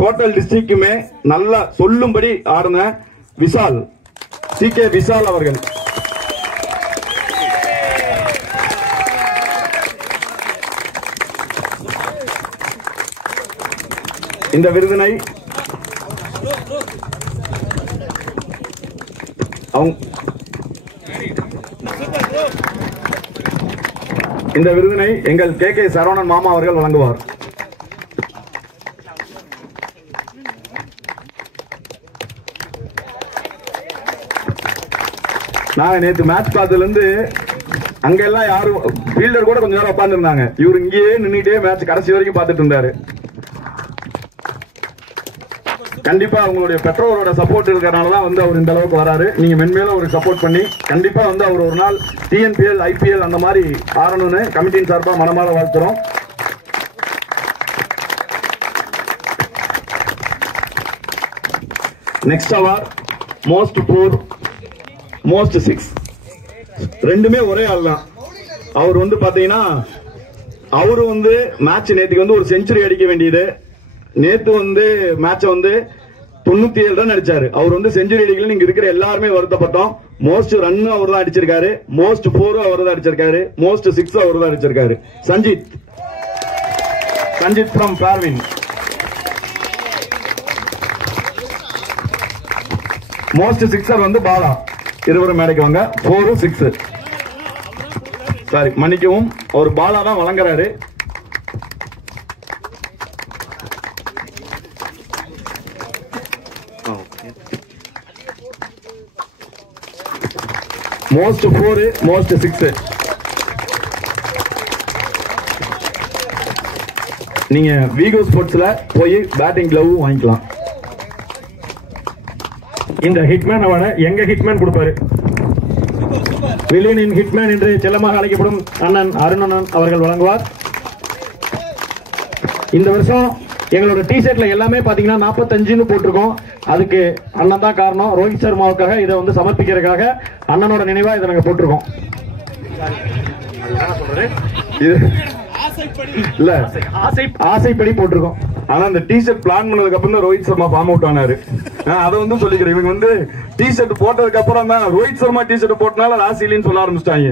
டோட்டல் டிஸ்ட்ரிக்ட்டுமே நல்லா சொல்லும்படி ஆடின விஷால், CK விஷால் அவர்கள். இந்த விருதினை எங்கள் கே சரவணன் மாமா அவர்கள் வழங்குவார். நான் நேற்று மேட்ச் பார்த்ததுல இருந்து அங்கெல்லாம் யாரும் ஃபீல்டர் கூட கொஞ்ச நேரம் உட்கார்ந்து இருந்தாங்க. இவர் இங்கேயே நின்றுட்டே மேட்ச் கடைசி வரைக்கும் பார்த்துட்டு இருந்தாரு. கண்டிப்பா அவங்களுடைய பெற்றோரோட சப்போர்ட் இருக்கிறனாலதான் வந்து அவர் இந்த அளவுக்கு வராரு. நீங்க மென்மேலும் அவருக்கு சப்போர்ட் பண்ணி கண்டிப்பா வந்து அவர் ஒரு நாள் டிஎன்பிஎல் ஐபிஎல் அந்த மாதிரி ஆடணும்னு கமிட்டியின் சார்பா மனமாற வாழ்த்துறோம். நெக்ஸ்ட் அவார்ட் மோஸ்ட் 4 மோஸ்ட் 6 ரெண்டுமே ஒரே ஆள் தான். அவர் வந்து பாத்தீங்கன்னா அவரு வந்து மேட்ச் நேற்றுக்கு வந்து ஒரு செஞ்சுரி அடிக்க வேண்டியது. நேத்து வந்து மேட்ச வந்து 97 ரன் அடிச்சாரு. அவர் வந்து செஞ்சுரி அடிக்கல. நீங்க இருக்கிற எல்லாருமே வருத்தப்பட்டோம். மோஸ்ட் ரன் அவர் தான் அடிச்சிருக்காரு, மோஸ்ட் 4 அவர் தான் அடிச்சிருக்காரு, மோஸ்ட் 6 அவர் தான் அடிச்சிருக்காரு. சஞ்சித் ஃப்ரம் பார்வின். மோஸ்ட் 6 வந்து பாலா. இருவரும் மேடைக்கு வாங்க. 4 6 சாரி மன்னிக்கவும், அவர் பாலா தான் வழங்குறாரு. மோஸ்ட் 4 மோஸ்ட் 6 நீங்க வீகோ ஸ்போர்ட்ஸ்ல போய் பேட்டிங் கிளவ் வாங்கிக்கலாம். இந்த ஹிட்மேன் அவார்டை எங்க ஹிட்மேன் கொடுப்பாரு. வில்லியனின் ஹிட்மேன் என்று செல்லமாக அழைக்கப்படும் அண்ணன் அருணன் அவர்கள் வழங்குவார். இந்த வருஷம் எங்களோட டி-ஷர்ட்ல எல்லாமே பாத்தீங்கன்னா 45ன்னு போட்டிருக்கோம். அதுக்கு அண்ணன் தான் காரணம். ரோஹித் சர்மாவுக்காக இதை வந்து சமர்ப்பிக்கிறதுக்காக அண்ணனோட நினைவா இதை நாங்க போட்டிருக்கோம். இல்ல ஆசைப்படி போட்டிருக்கோம். ஆனா அந்த டி-ஷர்ட் பிளான் பண்ணதுக்கு அப்புறம் தான் ரோஹித் சர்மா ஃபார்ம் அவுட் ஆனாரு. அதை வந்து சொல்லிக்கிறேன். இவங்க வந்து டி-ஷர்ட் போட்டதுக்கு அப்புறம் தான் ரோஹித் சர்மா டி-ஷர்ட் போட்டனால ராசிலின்னு சொல்ல ஆரம்பிச்சிட்டாங்க.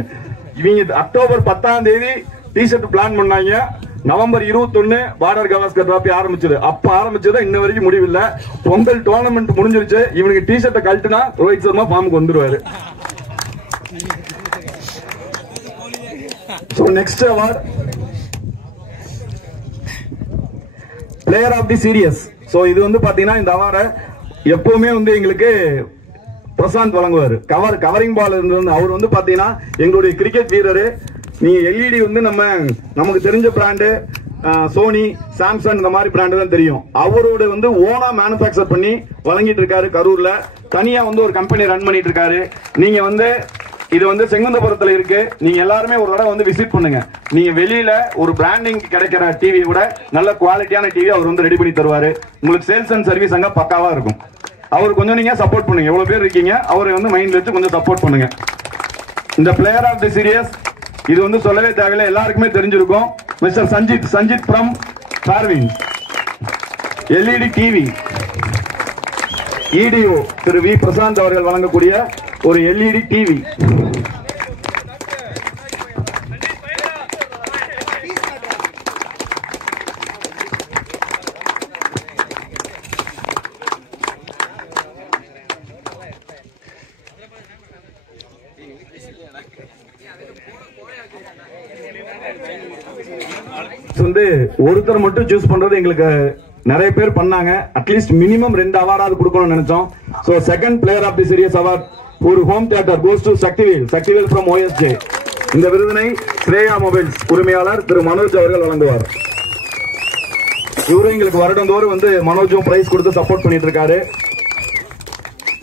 இவங்க அக்டோபர் 10ஆம் தேதி டி-ஷர்ட் பிளான் பண்ணாங்க. நவம்பர் 21 பார்டர் கவாஸ்கர் டிராபி ஆரம்பிச்சது. அப்ப ஆரம்பிச்சது இன்ன வரைக்கும் முடிவில்லை. பொங்கல் டோர்னமெண்ட் முடிஞ்சிருச்சு. இவனுக்கு டி-ஷர்ட்டை கழட்டுனா ரோஹித் சர்மா ஃபார்முக்கு வந்துருவாரு. Next award player of the series. So இது வந்து பாத்தீங்கன்னா இந்த அவார்டை எப்பவுமே வந்து எங்களுக்கு பிரசாந்த் வழங்குவாரு. கவரிங் பால் இருந்தது. அவர் வந்து பாத்தீங்கன்னா எங்களுடைய கிரிக்கெட் வீரரு. நீங்க எல்இடி வந்து நமக்கு தெரிஞ்ச பிராண்டு சோனி, சாம்சங் இந்த மாதிரி பிராண்டு தான் தெரியும். அவரோட வந்து ஓனா மேனுபேக்சர் பண்ணி வழங்கிட்டு இருக்காரு கரூர்ல. தனியா வந்து ஒரு கம்பெனி ரன் பண்ணிட்டு இருக்காரு. நீங்க வந்து இது வந்து செங்குந்தபுரத்துல இருக்கு. நீங்க எல்லாருமே ஒரு தடவை வந்து விசிட் பண்ணுங்க. நீங்க வெளியில ஒரு பிராண்டிங் கிடைக்கிற டிவி விட நல்ல குவாலிட்டியான டிவி அவர் வந்து ரெடி பண்ணி தருவாரு. உங்களுக்கு சேல்ஸ் அண்ட் சர்வீஸ் அங்க பக்காவா இருக்கும். அவர் கொஞ்சம் நீங்க சப்போர்ட் பண்ணுங்க. எவ்வளவு பேர் இருக்கீங்க, அவரை வந்து மைண்ட்ல வச்சு கொஞ்சம் சப்போர்ட் பண்ணுங்க. இந்த பிளேயர் ஆஃப் தி சீரியஸ் இது வந்து சொல்லவே தேவையில்லை, எல்லாருக்குமே தெரிஞ்சிருக்கும். Mister Sanjith from Parvin. LED TV EDO திரு வி பிரசாந்த் அவர்கள் வழங்கக்கூடிய ஒரு எல்இடி டிவி. வந்து ஒருத்தர் மட்டும் சூஸ் பண்றது எங்களுக்கு நிறைய பேர் பண்ணாங்க. அட்லீஸ்ட் மினிமம் 2 அவார்டாவது கொடுக்கணும்னு நினைச்சோம். So second player of the series award ஒரு home theatre goes to Sakthivel from OSJ. இந்த விருதினை ஸ்ரேயா மொபைல்ஸ் உரிமையாளர் திரு மனோஜ் அவர்கள் வழங்குவார். இவரும் எங்களுக்கு வருடந்தோறும் வந்து மனோஜும் பிரைஸ் கொடுத்து சப்போர்ட் பண்ணிட்டு இருக்காரு.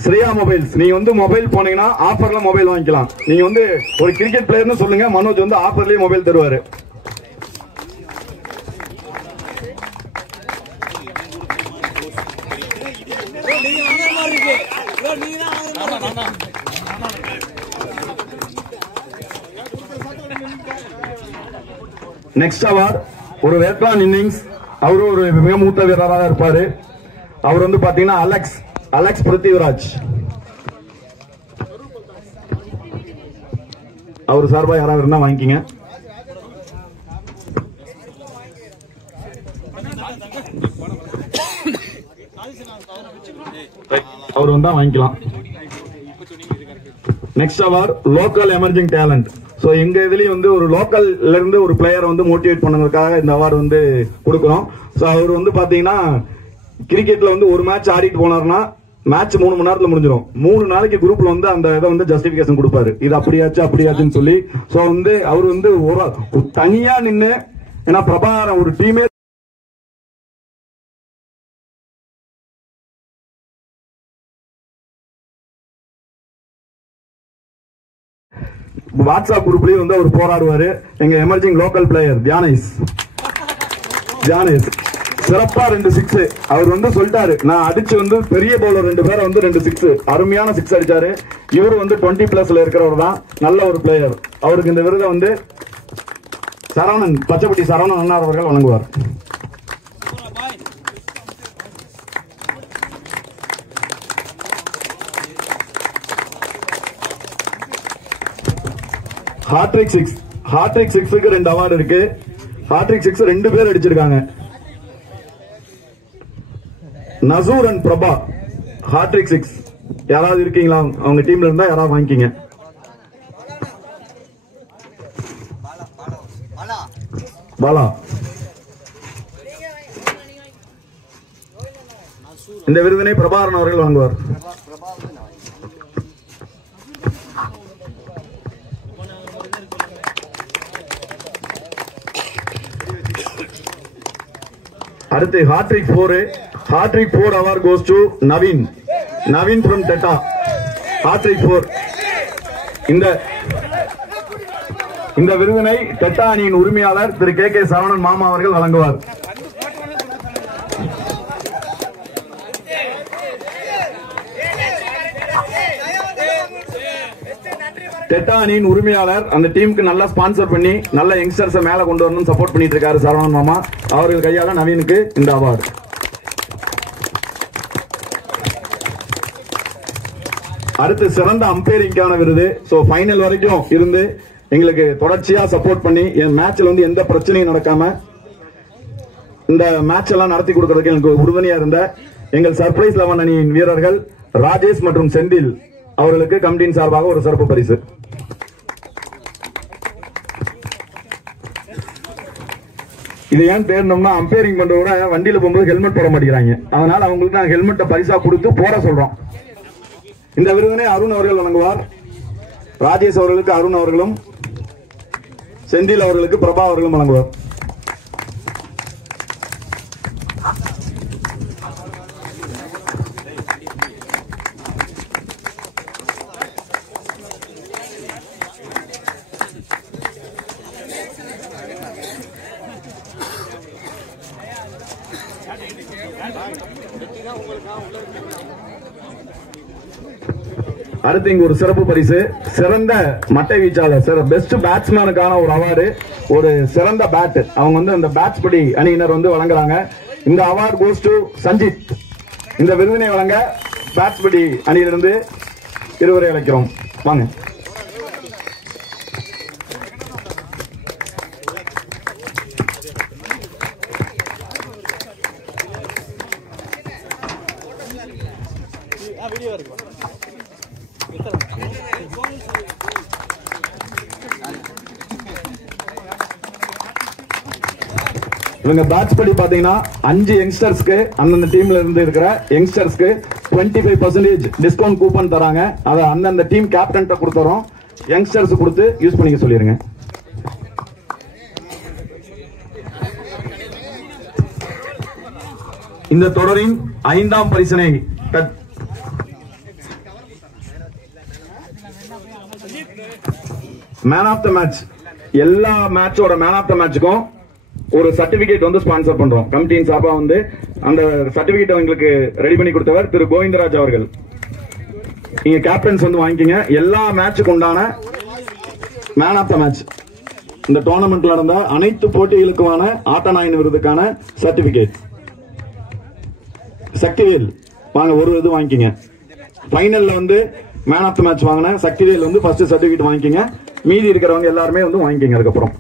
ஸ்ரேயா மொபைல்ஸ் நீங்க வந்து மொபைல் போனீங்கன்னா ஆஃபர்ல மொபைல் வாங்கிக்கலாம். நீங்க வந்து ஒரு கிரிக்கெட் பிளேயர்னு சொல்லுங்க, மனோஜ் வந்து ஆஃபர்லயே மொபைல் தருவாரு. நெக்ஸ்ட் அவார்ட் ஒரு வேட்லான் இன்னிங்ஸ். அவரு ஒரு மிக மூத்த வீரராக இருப்பாரு. அவர் வந்து பாத்தீங்கன்னா அலெக்ஸ் பிருத்திவிராஜ். அவர் சார்பா யாராவது இருந்தா வாங்கிக்கங்க. அவர் வந்தா வாங்கிக்கலாம். Next award local emerging talent. So எங்க இதுலயும் வந்து ஒரு லோக்கல்ல இருந்து ஒரு பிளேயர் வந்து மோட்டிவேட் பண்ணதுக்காக இந்த அவார்டு வந்து கொடுக்கிறோம். சோ அவர் வந்து பாத்தீங்கன்னா கிரிக்கெட்ல வந்து ஒரு மேட்ச் ஆடிட்டு போனாருன்னா மேட்ச் 3 மணி நேரத்துல முடிஞ்சிடும். 3 நாளைக்கு குரூப்ல வந்து அந்த இதை வந்து ஜஸ்டிபிகேஷன் கொடுப்பாரு, இது அப்படியாச்சுன்னு சொல்லி. சோ வந்து அவர் வந்து ஒரு தனியா நின்று, ஏன்னா பிரபாகரன் ஒரு டீமே வாட்ஸ்அப் குரூப்லயும் வந்து அவர் போராடுவாரு. எங்க எமர்ஜிங் லோக்கல் பிளேயர் தியானேஷ் சிறப்பா 2 6 அவர் வந்து சொல்லிட்டாரு, நான் அடிச்சு வந்து பெரிய பவுலர் 2 பேரை வந்து 2 6 அருமையான 6 அடிச்சாரு. இவரு வந்து 20+ இருக்கிறவர் தான், நல்ல ஒரு பிளேயர். அவருக்கு இந்த விருதை வந்து சரவணன், பச்சைப்பட்டி சரவணன் அண்ணார் அவர்கள் வழங்குவார். ஹாட்ரிக் 6க்கு 2 அவார்டு இருக்கு. ஹாட்ரிக் 6 2 பேர் அடிச்சிருக்காங்க, நசூர் அண்ட் பிரபா. ஹாட்ரிக் 6 யாராவது இருக்கீங்களா? அவங்க டீம்ல இருந்தா யாராவது வாங்கிக்கீங்க. பாலா இந்த விருதினை பிரபாகரன் அவர்கள் வழங்குவார். அடுத்து hat trick 4 award goes to Naveen from theta. Hat trick 4 இந்த விருதினை டெட்டா அணியின் உரிமையாளர் திரு கே சரவணன் மாமா அவர்கள் வழங்குவார். டெட்டா அணியின் உரிமையாளர் அந்த டீமுக்கு நல்லா ஸ்பான்சர் பண்ணி நல்ல யங்ஸ்டர்ஸ் மேல கொண்டு வரணும் சப்போர்ட் பண்ணிட்டு இருக்காரு சரவணன் மாமா. அவர்கள் கையால நவீனுக்கு இந்த அவார்டு. அடுத்து சிறந்த அம்பையரிங்கான விருது. சோ ஃபைனல் வரைக்கும் இருந்து எங்களுக்கு தொடர்ச்சியா சப்போர்ட் பண்ணி என் மேட்ச்ல வந்து எந்த பிரச்சனையும் நடக்காம இந்த மேட்ச் எல்லாம் நடத்தி கொடுக்கறதுக்கு எனக்கு உறுதுணையா இருந்த எங்கள் சர்ப்ரைஸ் 11 அணியின் வீரர்கள் ராஜேஷ் மற்றும் செந்தில் அவர்களுக்கு கமிட்டியின் சார்பாக ஒரு சிறப்பு பரிசு. இது ஏன் தேடணும்னா அம்பையரிங் பண்றவங்க வண்டியில போகும்போது ஹெல்மெட் போட மாட்டேங்கிறாங்க, அதனால அவங்களுக்கு நான் ஹெல்மெட்டை பரிசா கொடுத்து போட சொல்றோம். இந்த விருதினை அருண் அவர்கள் வழங்குவார். ராஜேஷ் அவர்களுக்கு அருண் அவர்களும், செந்தில் அவர்களுக்கு பிரபா அவர்களும் வழங்குவார். அடுத்து இங்க ஒரு சிறப்பு பரிசு, சிறந்த மட்டை வீச்சாளர், பெஸ்ட் பேட்ஸ்மேனுக்கான ஒரு அவார்டு, ஒரு சிறந்த பேட். அவங்க வந்து அந்த பேட்ஸ் படி அணியினர் வந்து வழங்குறாங்க. இந்த அவார்டு கோஸ் டு சஞ்சித். இந்த விருதினை வழங்க பேட்ஸ் படி அணியிலிருந்து இருவரை அழைக்கிறோம். வாங்க. இவங்க பேட்ச் படி பாத்தீங்கன்னா 5 யங்ஸ்டர்ஸ்க்கு அந்தந்த டீம்ல இருந்து இருக்கிற யங்ஸ்டர்ஸ்க்கு 25% டிஸ்கவுண்ட் கூப்பன் தராங்க. அதை அந்தந்த டீம் கேப்டன் கொடுத்துறோம், யங்ஸ்டர்ஸ் கொடுத்து யூஸ் பண்ணிக்க சொல்லிருங்க. இந்த தொடரின் 5ஆம் பரிசினை மேன் ஆஃப் த மேட்ச், எல்லா மேட்சோட மேன் ஆஃப் த மேட்சுக்கும் ஒரு சர்டிபிகேட் வந்து ஸ்பான்சர் பண்றோம். கமிட்டியின் சார்பா வந்து அந்த சர்டிபிகேட் எங்களுக்கு ரெடி பண்ணி கொடுத்தவர் திரு கோவிந்தராஜ் அவர்கள். நீங்க கேப்டன்ஸ் வந்து வாங்கிக்கங்க. எல்லா மேட்சுக்கு உண்டான மேன் ஆஃப் த மேட்ச், இந்த டோர்னமெண்ட்ல நடந்த அனைத்து போட்டிகளுக்குமான ஆட்ட நாயின் விருதுக்கான சர்டிபிகேட். சக்திவேல் வாங்க, ஒரு இது வாங்கிக்கங்க. ஃபைனல்ல வந்து மேன் ஆஃப் த மேட்ச் வாங்கின சக்திவேல் வந்து ஃபர்ஸ்ட் சர்டிபிகேட் வாங்கிக்கங்க. மீதி இருக்கிறவங்க எல்லாருமே வந்து வாங்கிக்கங்க. அதுக்கப்புறம்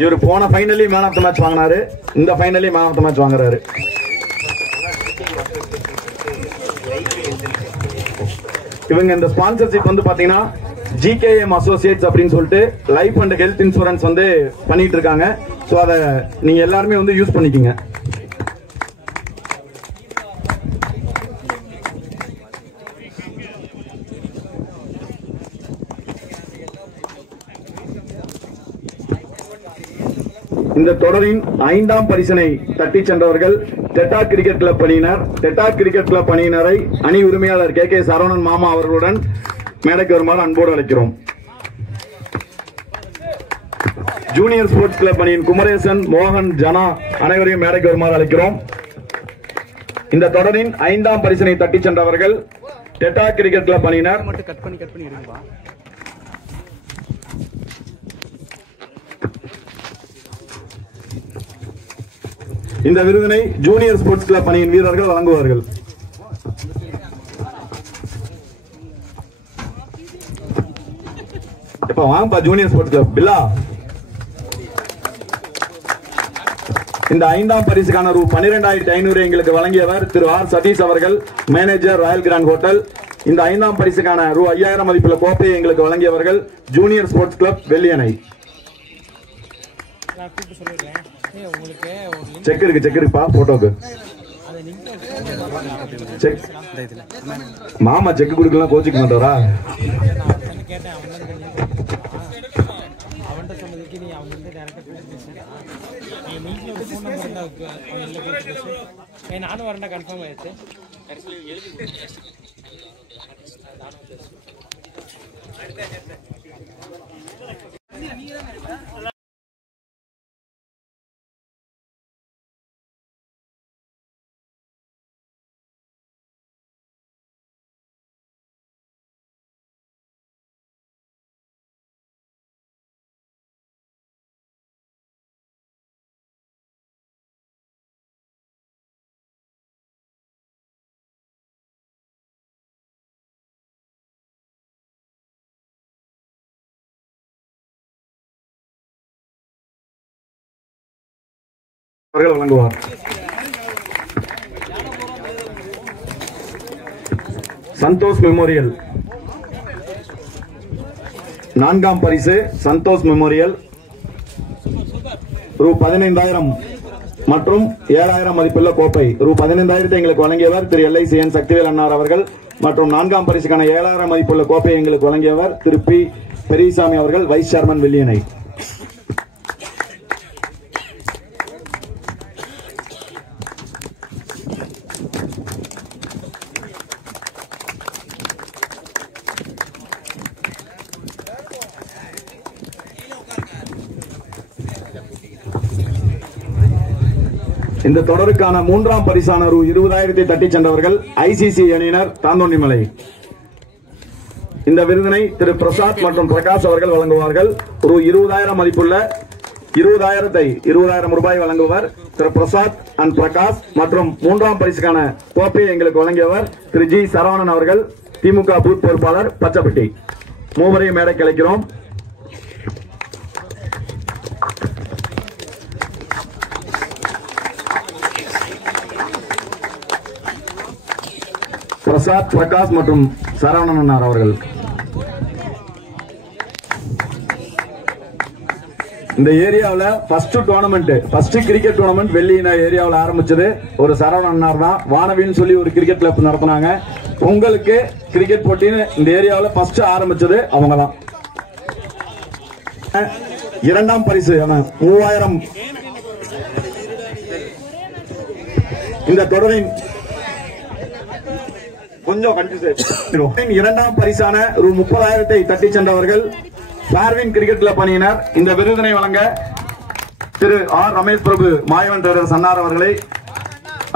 இவர் போன ஃபைனலி மேன் ஆஃப் த மேட்ச் வாங்கினாரு, இந்த ஃபைனலி மேன் ஆஃப் த மேட்ச் வாங்குறாரு. இவங்க இந்த ஸ்பான்சர்ஷிப் வந்து பாத்தீங்கன்னா GKM அசோசியேட்ஸ் அப்படின்னு சொல்லிட்டு லைஃப் அண்ட் ஹெல்த் இன்சூரன்ஸ் வந்து பண்ணிட்டு இருக்காங்க. சோ அத நீங்க எல்லாருமே வந்து யூஸ் பண்ணிக்கங்க. இந்த தொடரின் 5ஆம் பரிசினை தட்டி சென்றவர்கள் டெட்டா கிரிக்கெட் கிளப் அணியினர். டெட்டா கிரிக்கெட் கிளப் அணியினரை அணி உரிமையாளர் KK சரவணன் மாமா அவர்களுடன் மேடைக்கு வருமாறு அன்போடு அழைக்கிறோம். ஜூனியர் ஸ்போர்ட்ஸ் கிளப் அணியின் குமரேசன், மோகன், ஜனா அனைவரையும் மேடைக்கு வருமாறு அழைக்கிறோம். இந்த தொடரின் 5ஆம் பரிசினை தட்டி சென்றவர்கள் டெட்டா கிரிக்கெட் கிளப் அணியினர். இந்த விருதினை ஜூனியர் ஸ்போர்ட்ஸ் கிளப் அணியின் வீரர்கள் வழங்குவார்கள். இப்ப வாங்கப்பா ஜூனியர் ஸ்போர்ட்ஸ் கிளப் பில்லா. இந்த 5ஆம் பரிசுக்கான ரூ 12,500 எங்களுக்கு வழங்கியவர் திரு R சதீஷ் அவர்கள், மேனேஜர் ராயல் கிராண்ட் ஹோட்டல். இந்த 5ஆம் பரிசுக்கான ரூ 5000 மதிப்புள்ள கோப்பையை எங்களுக்கு வழங்கியவர்கள் junior sports club Velliyanai. Cheque இருக்குப்பா போட்டோக்கு. செக் மாமா செக் கொடுக்கலாம் கோச்சிக்க மாட்டாரா? நானும் வரண்டா கன்ஃபார்ம் ஆயிடுச்சு. வழங்குவார். சந்தோஷ் மெமோரியல் 4ஆம் பரிசு சந்தோஷ் மெமோரியல் ரூ 15,000 மற்றும் 7,000 மதிப்புள்ள கோப்பை. ரூ 15,000 எங்களுக்கு வழங்கியவர் திரு LICN சக்திவேல் அண்ணார் அவர்கள் மற்றும் 4ஆம் பரிசுக்கான 7,000 மதிப்புள்ள கோப்பை எங்களுக்கு வழங்கியவர் திரு P பெரியசாமி அவர்கள், வைஸ் சேர்மன் வெள்ளியணை. இந்த தொடருக்கான 3ஆம் பரிசான ரூ 20,000 தட்டி சென்றவர்கள் ICC அணியினர் தாந்தோண்டிமலை. இந்த விருதினை திரு பிரசாத் மற்றும் பிரகாஷ் அவர்கள் வழங்குவார்கள். ரூ 20,000 மதிப்புள்ள 20,000 ரூபாய் வழங்குவர் திரு பிரசாத் அண்ட் பிரகாஷ் மற்றும் 3ஆம் பரிசுக்கான கோப்பையை எங்களுக்கு வழங்கியவர் திரு G சரவணன் அவர்கள், திமுக பூத் பொறுப்பாளர், பச்சப்பட்டி. மூவரையும் மேடைக்கு அழைக்கிறோம். பிரசாத், பிரகாஷ் மற்றும் சரவணன் அவர்கள். இந்த ஏரியாவில் ஃபர்ஸ்ட் கிரிக்கெட் டூர்னமெண்ட் வெள்ளியின ஏரியாவில் ஆரம்பிச்சது ஒரு சரவணன் தான். வானவின்னு சொல்லி ஒரு கிரிக்கெட் கிளப் நடத்தினாங்க. பொங்கலுக்கு கிரிக்கெட் போட்டின்னு இந்த ஏரியாவில் ஃபர்ஸ்ட் ஆரம்பிச்சது அவங்க தான். 2ஆம் பரிசு 3000. இந்த தொடரின் கொஞ்சம் 2ஆம் பரிசான ரூ 30,000 தட்டி சென்றவர்கள் பார்வின் கிரிக்கெட் கிளப் அணியினர். இந்த விருதினை வழங்க திரு R ரமேஷ் பிரபு, மாயவன் ட்ரேடர்ஸ் அன்னார் அவர்களை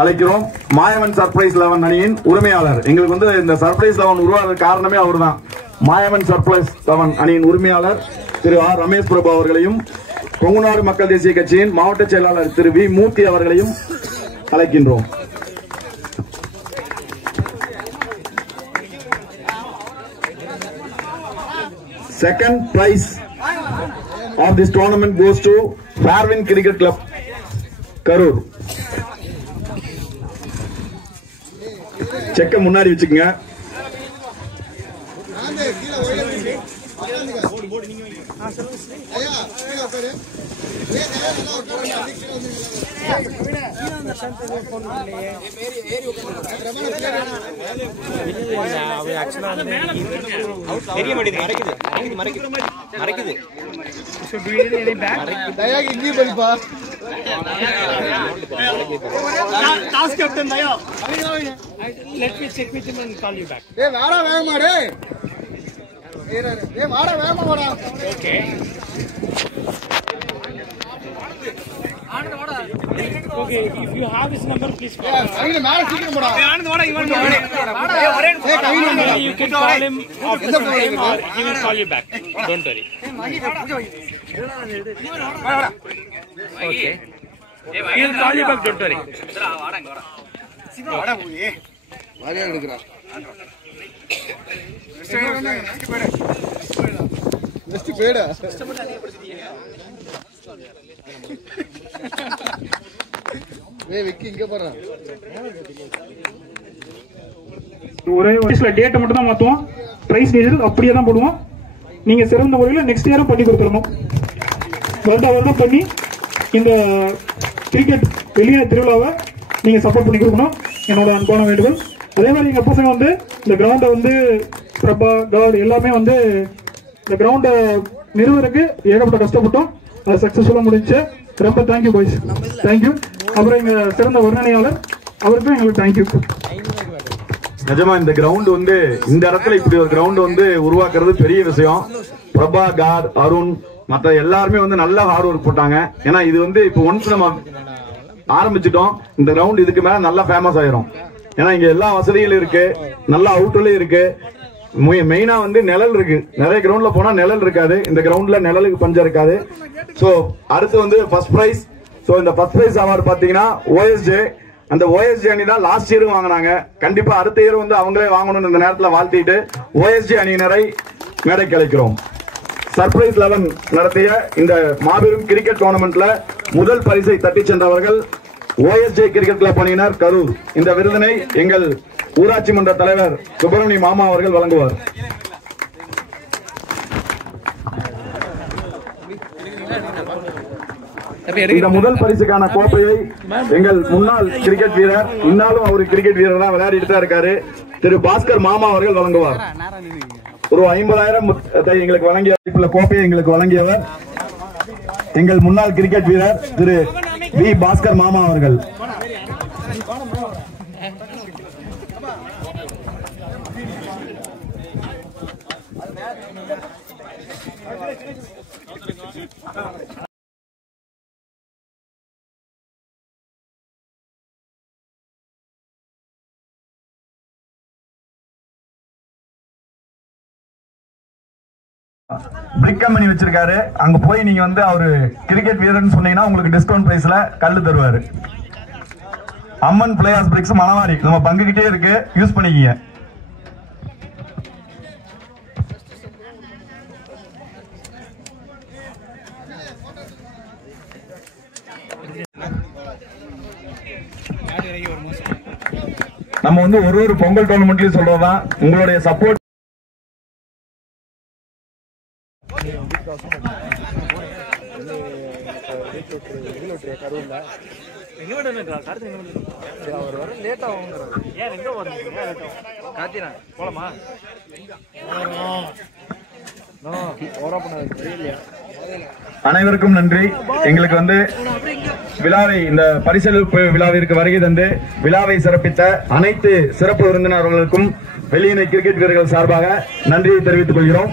அழைக்கிறோம். மாயவன் சர்ப்ரைஸ் 11 அணியின் உரிமையாளர். எங்களுக்கு வந்து இந்த சர்ப்ரைஸ் 11 உருவாக காரணமே அவர் தான். மாயவன் சர்ப்ரைஸ் 11 அணியின் உரிமையாளர் திரு R ரமேஷ் பிரபு அவர்களையும், கொங்குநாடு மக்கள் தேசிய கட்சியின் மாவட்ட செயலாளர் திரு V மூர்த்தி அவர்களையும் அழைக்கின்றோம். Second prize of this tournament goes to Farwin Cricket Club, Karur. செக்க முன்னாடி வச்சுக்கங்க. Let me check with him and call you back. Okay. Okay, if you have his number, please call. You can call him after some time or he will call you back. Don't worry. Okay. He will call you back, don't worry. ஒரே வயசுல டேட்டை மட்டும் தான் மாத்துவோம். Price detail அப்படியே தான் போடுவோம். நீங்க சிறந்த முறையில் நெக்ஸ்ட் இயரும் பண்ணி கொடுத்துடணும். வருடம் பண்ணி இந்த கிரிக்கெட் வெளியே திருவிழாவை நீங்க சப்போர்ட் பண்ணி கொடுக்கணும். என்னோட அன்பான வேண்டுகோள். அதே மாதிரி எங்க பசங்க வந்து இந்த கிரவுண்டை வந்து பிரபா கவுட் எல்லாமே வந்து இந்த கிரவுண்டை நிறுவருக்கு ஏகப்பட்ட கஷ்டப்பட்டோம். அது சக்சஸ்ஃபுல்லா முடிஞ்சு. ரொம்ப தேங்க்யூ பாய்ஸ், தேங்க்யூ. அப்புறம் எங்க சிறந்த வர்ணனையாளர் அவருக்கும் எங்களுக்கு தேங்க்யூ. நிஜமா இந்த கிரவுண்ட் வந்து இந்த இடத்துல இப்படி ஒரு கிரவுண்ட் வந்து உருவாக்குறது பெரிய விஷயம். பிரபா, காட், அருண் மற்ற எல்லாருமே வந்து நல்லா ஹார்ட் ஒர்க் போட்டாங்க. ஏன்னா இது வந்து இப்போ ஒன்ஸ் நம்ம ஆரம்பிச்சிட்டோம், இந்த கிரவுண்ட் இதுக்கு மேல நல்லா ஃபேமஸ் ஆயிரும். ஏன்னா இங்க எல்லா வசதிகளும் இருக்கு, நல்ல அவுட்லயும் இருக்கு. மெயினா வந்து நிழல் இருக்கு. நிறைய கிரவுண்ட்ல போனா நிழல் இருக்காது, இந்த கிரவுண்ட்ல நிழலுக்கு பஞ்சம் இருக்காது. சோ அடுத்து வந்து ஃபர்ஸ்ட் பிரைஸ். சோ இந்த ஃபர்ஸ்ட் பிரைஸ் அவார்டு பாத்தீங்கன்னா OSJ. அந்த OSJ அணி தான் லாஸ்ட் இயரும் வாங்கினாங்க. கண்டிப்பா அடுத்த இயர் வந்து அவங்களே வாங்கணும்னு இந்த நேரத்தில் வாழ்த்திட்டு OSJ அணியினரை மேடைக்கு அழைக்கிறோம். சர்ப்ரைஸ் 11 நடத்திய இந்த மாபெரும் கிரிக்கெட் டோர்னமெண்ட்ல முதல் பரிசை தட்டி சென்றவர்கள் OSJ கிரிக்கெட் கிளப் அணியினர் கரூர். இந்த விருதினை எங்கள் ஊராட்சி மன்ற தலைவர் சுப்பிரமணிய மாமா அவர்கள் வழங்குவார். இந்த முதல் பரிசுக்கான கோப்பையை எங்கள் முன்னாள் கிரிக்கெட் வீரர், இன்னாலும் அவர் கிரிக்கெட் வீரர் தான் விளையாடிட்டு தான் இருக்காரு, திரு பாஸ்கர் மாமா அவர்கள் வழங்குவார். ஒரு 50,000 எங்களுக்கு வழங்கிய கோப்பையை எங்களுக்கு வழங்கியவர் எங்கள் முன்னாள் கிரிக்கெட் வீரர் திரு வி பாஸ்கர் மாமா அவர்கள். பிரிக் கம்பெனி வச்சிருக்காரு. அங்க போய் நீங்க வந்து அவரு கிரிக்கெட் வீரர்னு சொன்னீங்கன்னா உங்களுக்கு டிஸ்கவுண்ட் பிரைஸ்ல கல்லு தருவாரு. அம்மன் பிளேயர்ஸ் பிரிக்ஸ் மணவாரி நம்ம பங்குகிட்டே இருக்கு, யூஸ் பண்ணிக்கீங்க. நம்ம வந்து ஒரு பொங்கல் டோர்னமெண்ட்லயும் சொல்றதுதான் உங்களுடைய சப்போர்ட். அனைவருக்கும் நன்றி. எங்களுக்கு வந்து விழாவை இந்த பரிசளிப்பு விழாவிற்கு வருகை தந்து விழாவை சிறப்பித்த அனைத்து சிறப்பு விருந்தினர்களுக்கும் வெளியினை கிரிக்கெட் வீரர்கள் சார்பாக நன்றியை தெரிவித்துக் கொள்கிறோம்.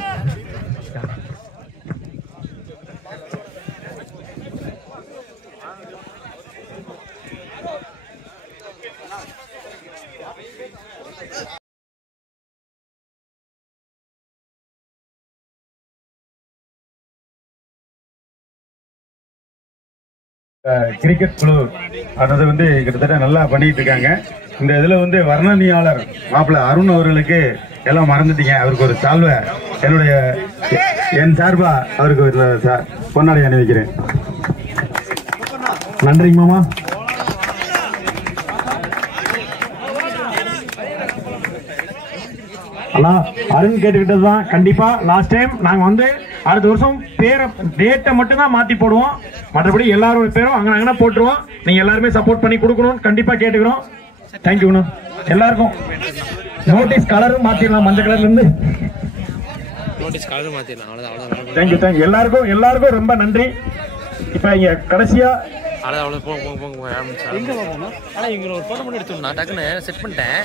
கிரிக்கெட் குழு அதாவது வந்து கிட்டத்தட்ட நல்லா பண்ணிட்டு இருக்காங்க. இந்த இதுல வந்து வர்ணனையாளர் மாப்பிள்ள அருண் அவர்களுக்கு எல்லாம் மறந்துட்டீங்க. அவருக்கு ஒரு சால்வை என் சார்பா அவருக்கு ஒரு பொன்னாடை அணிவிக்கிறேன். நன்றிங்க மாமா. ஆனா அருண் கேட்டுக்கிட்டது தான். கண்டிப்பா லாஸ்ட் டைம் நாங்க வந்து அடுத்த வருஷம் பேரை டேட்டை மட்டும் தான் மாத்தி போடுவோம், மற்றபடி எல்லாரோட பேரும் அங்கே போட்டுருவோம். நீங்க எல்லாருமே சப்போர்ட் பண்ணி கொடுக்கணும் கண்டிப்பா கேட்டுக்கிறோம். தேங்க்யூ. எல்லாருக்கும் நோட்டீஸ் கலரும் மாத்திடலாம், மஞ்சள் கலர்ல இருந்து. தேங்க்யூ. எல்லாருக்கும் ரொம்ப நன்றி. இப்ப இங்க கடைசியா ஒரு போட்டோ மட்டும் எடுத்துருந்தா டக்குன்னு செட் பண்ணிட்டேன்.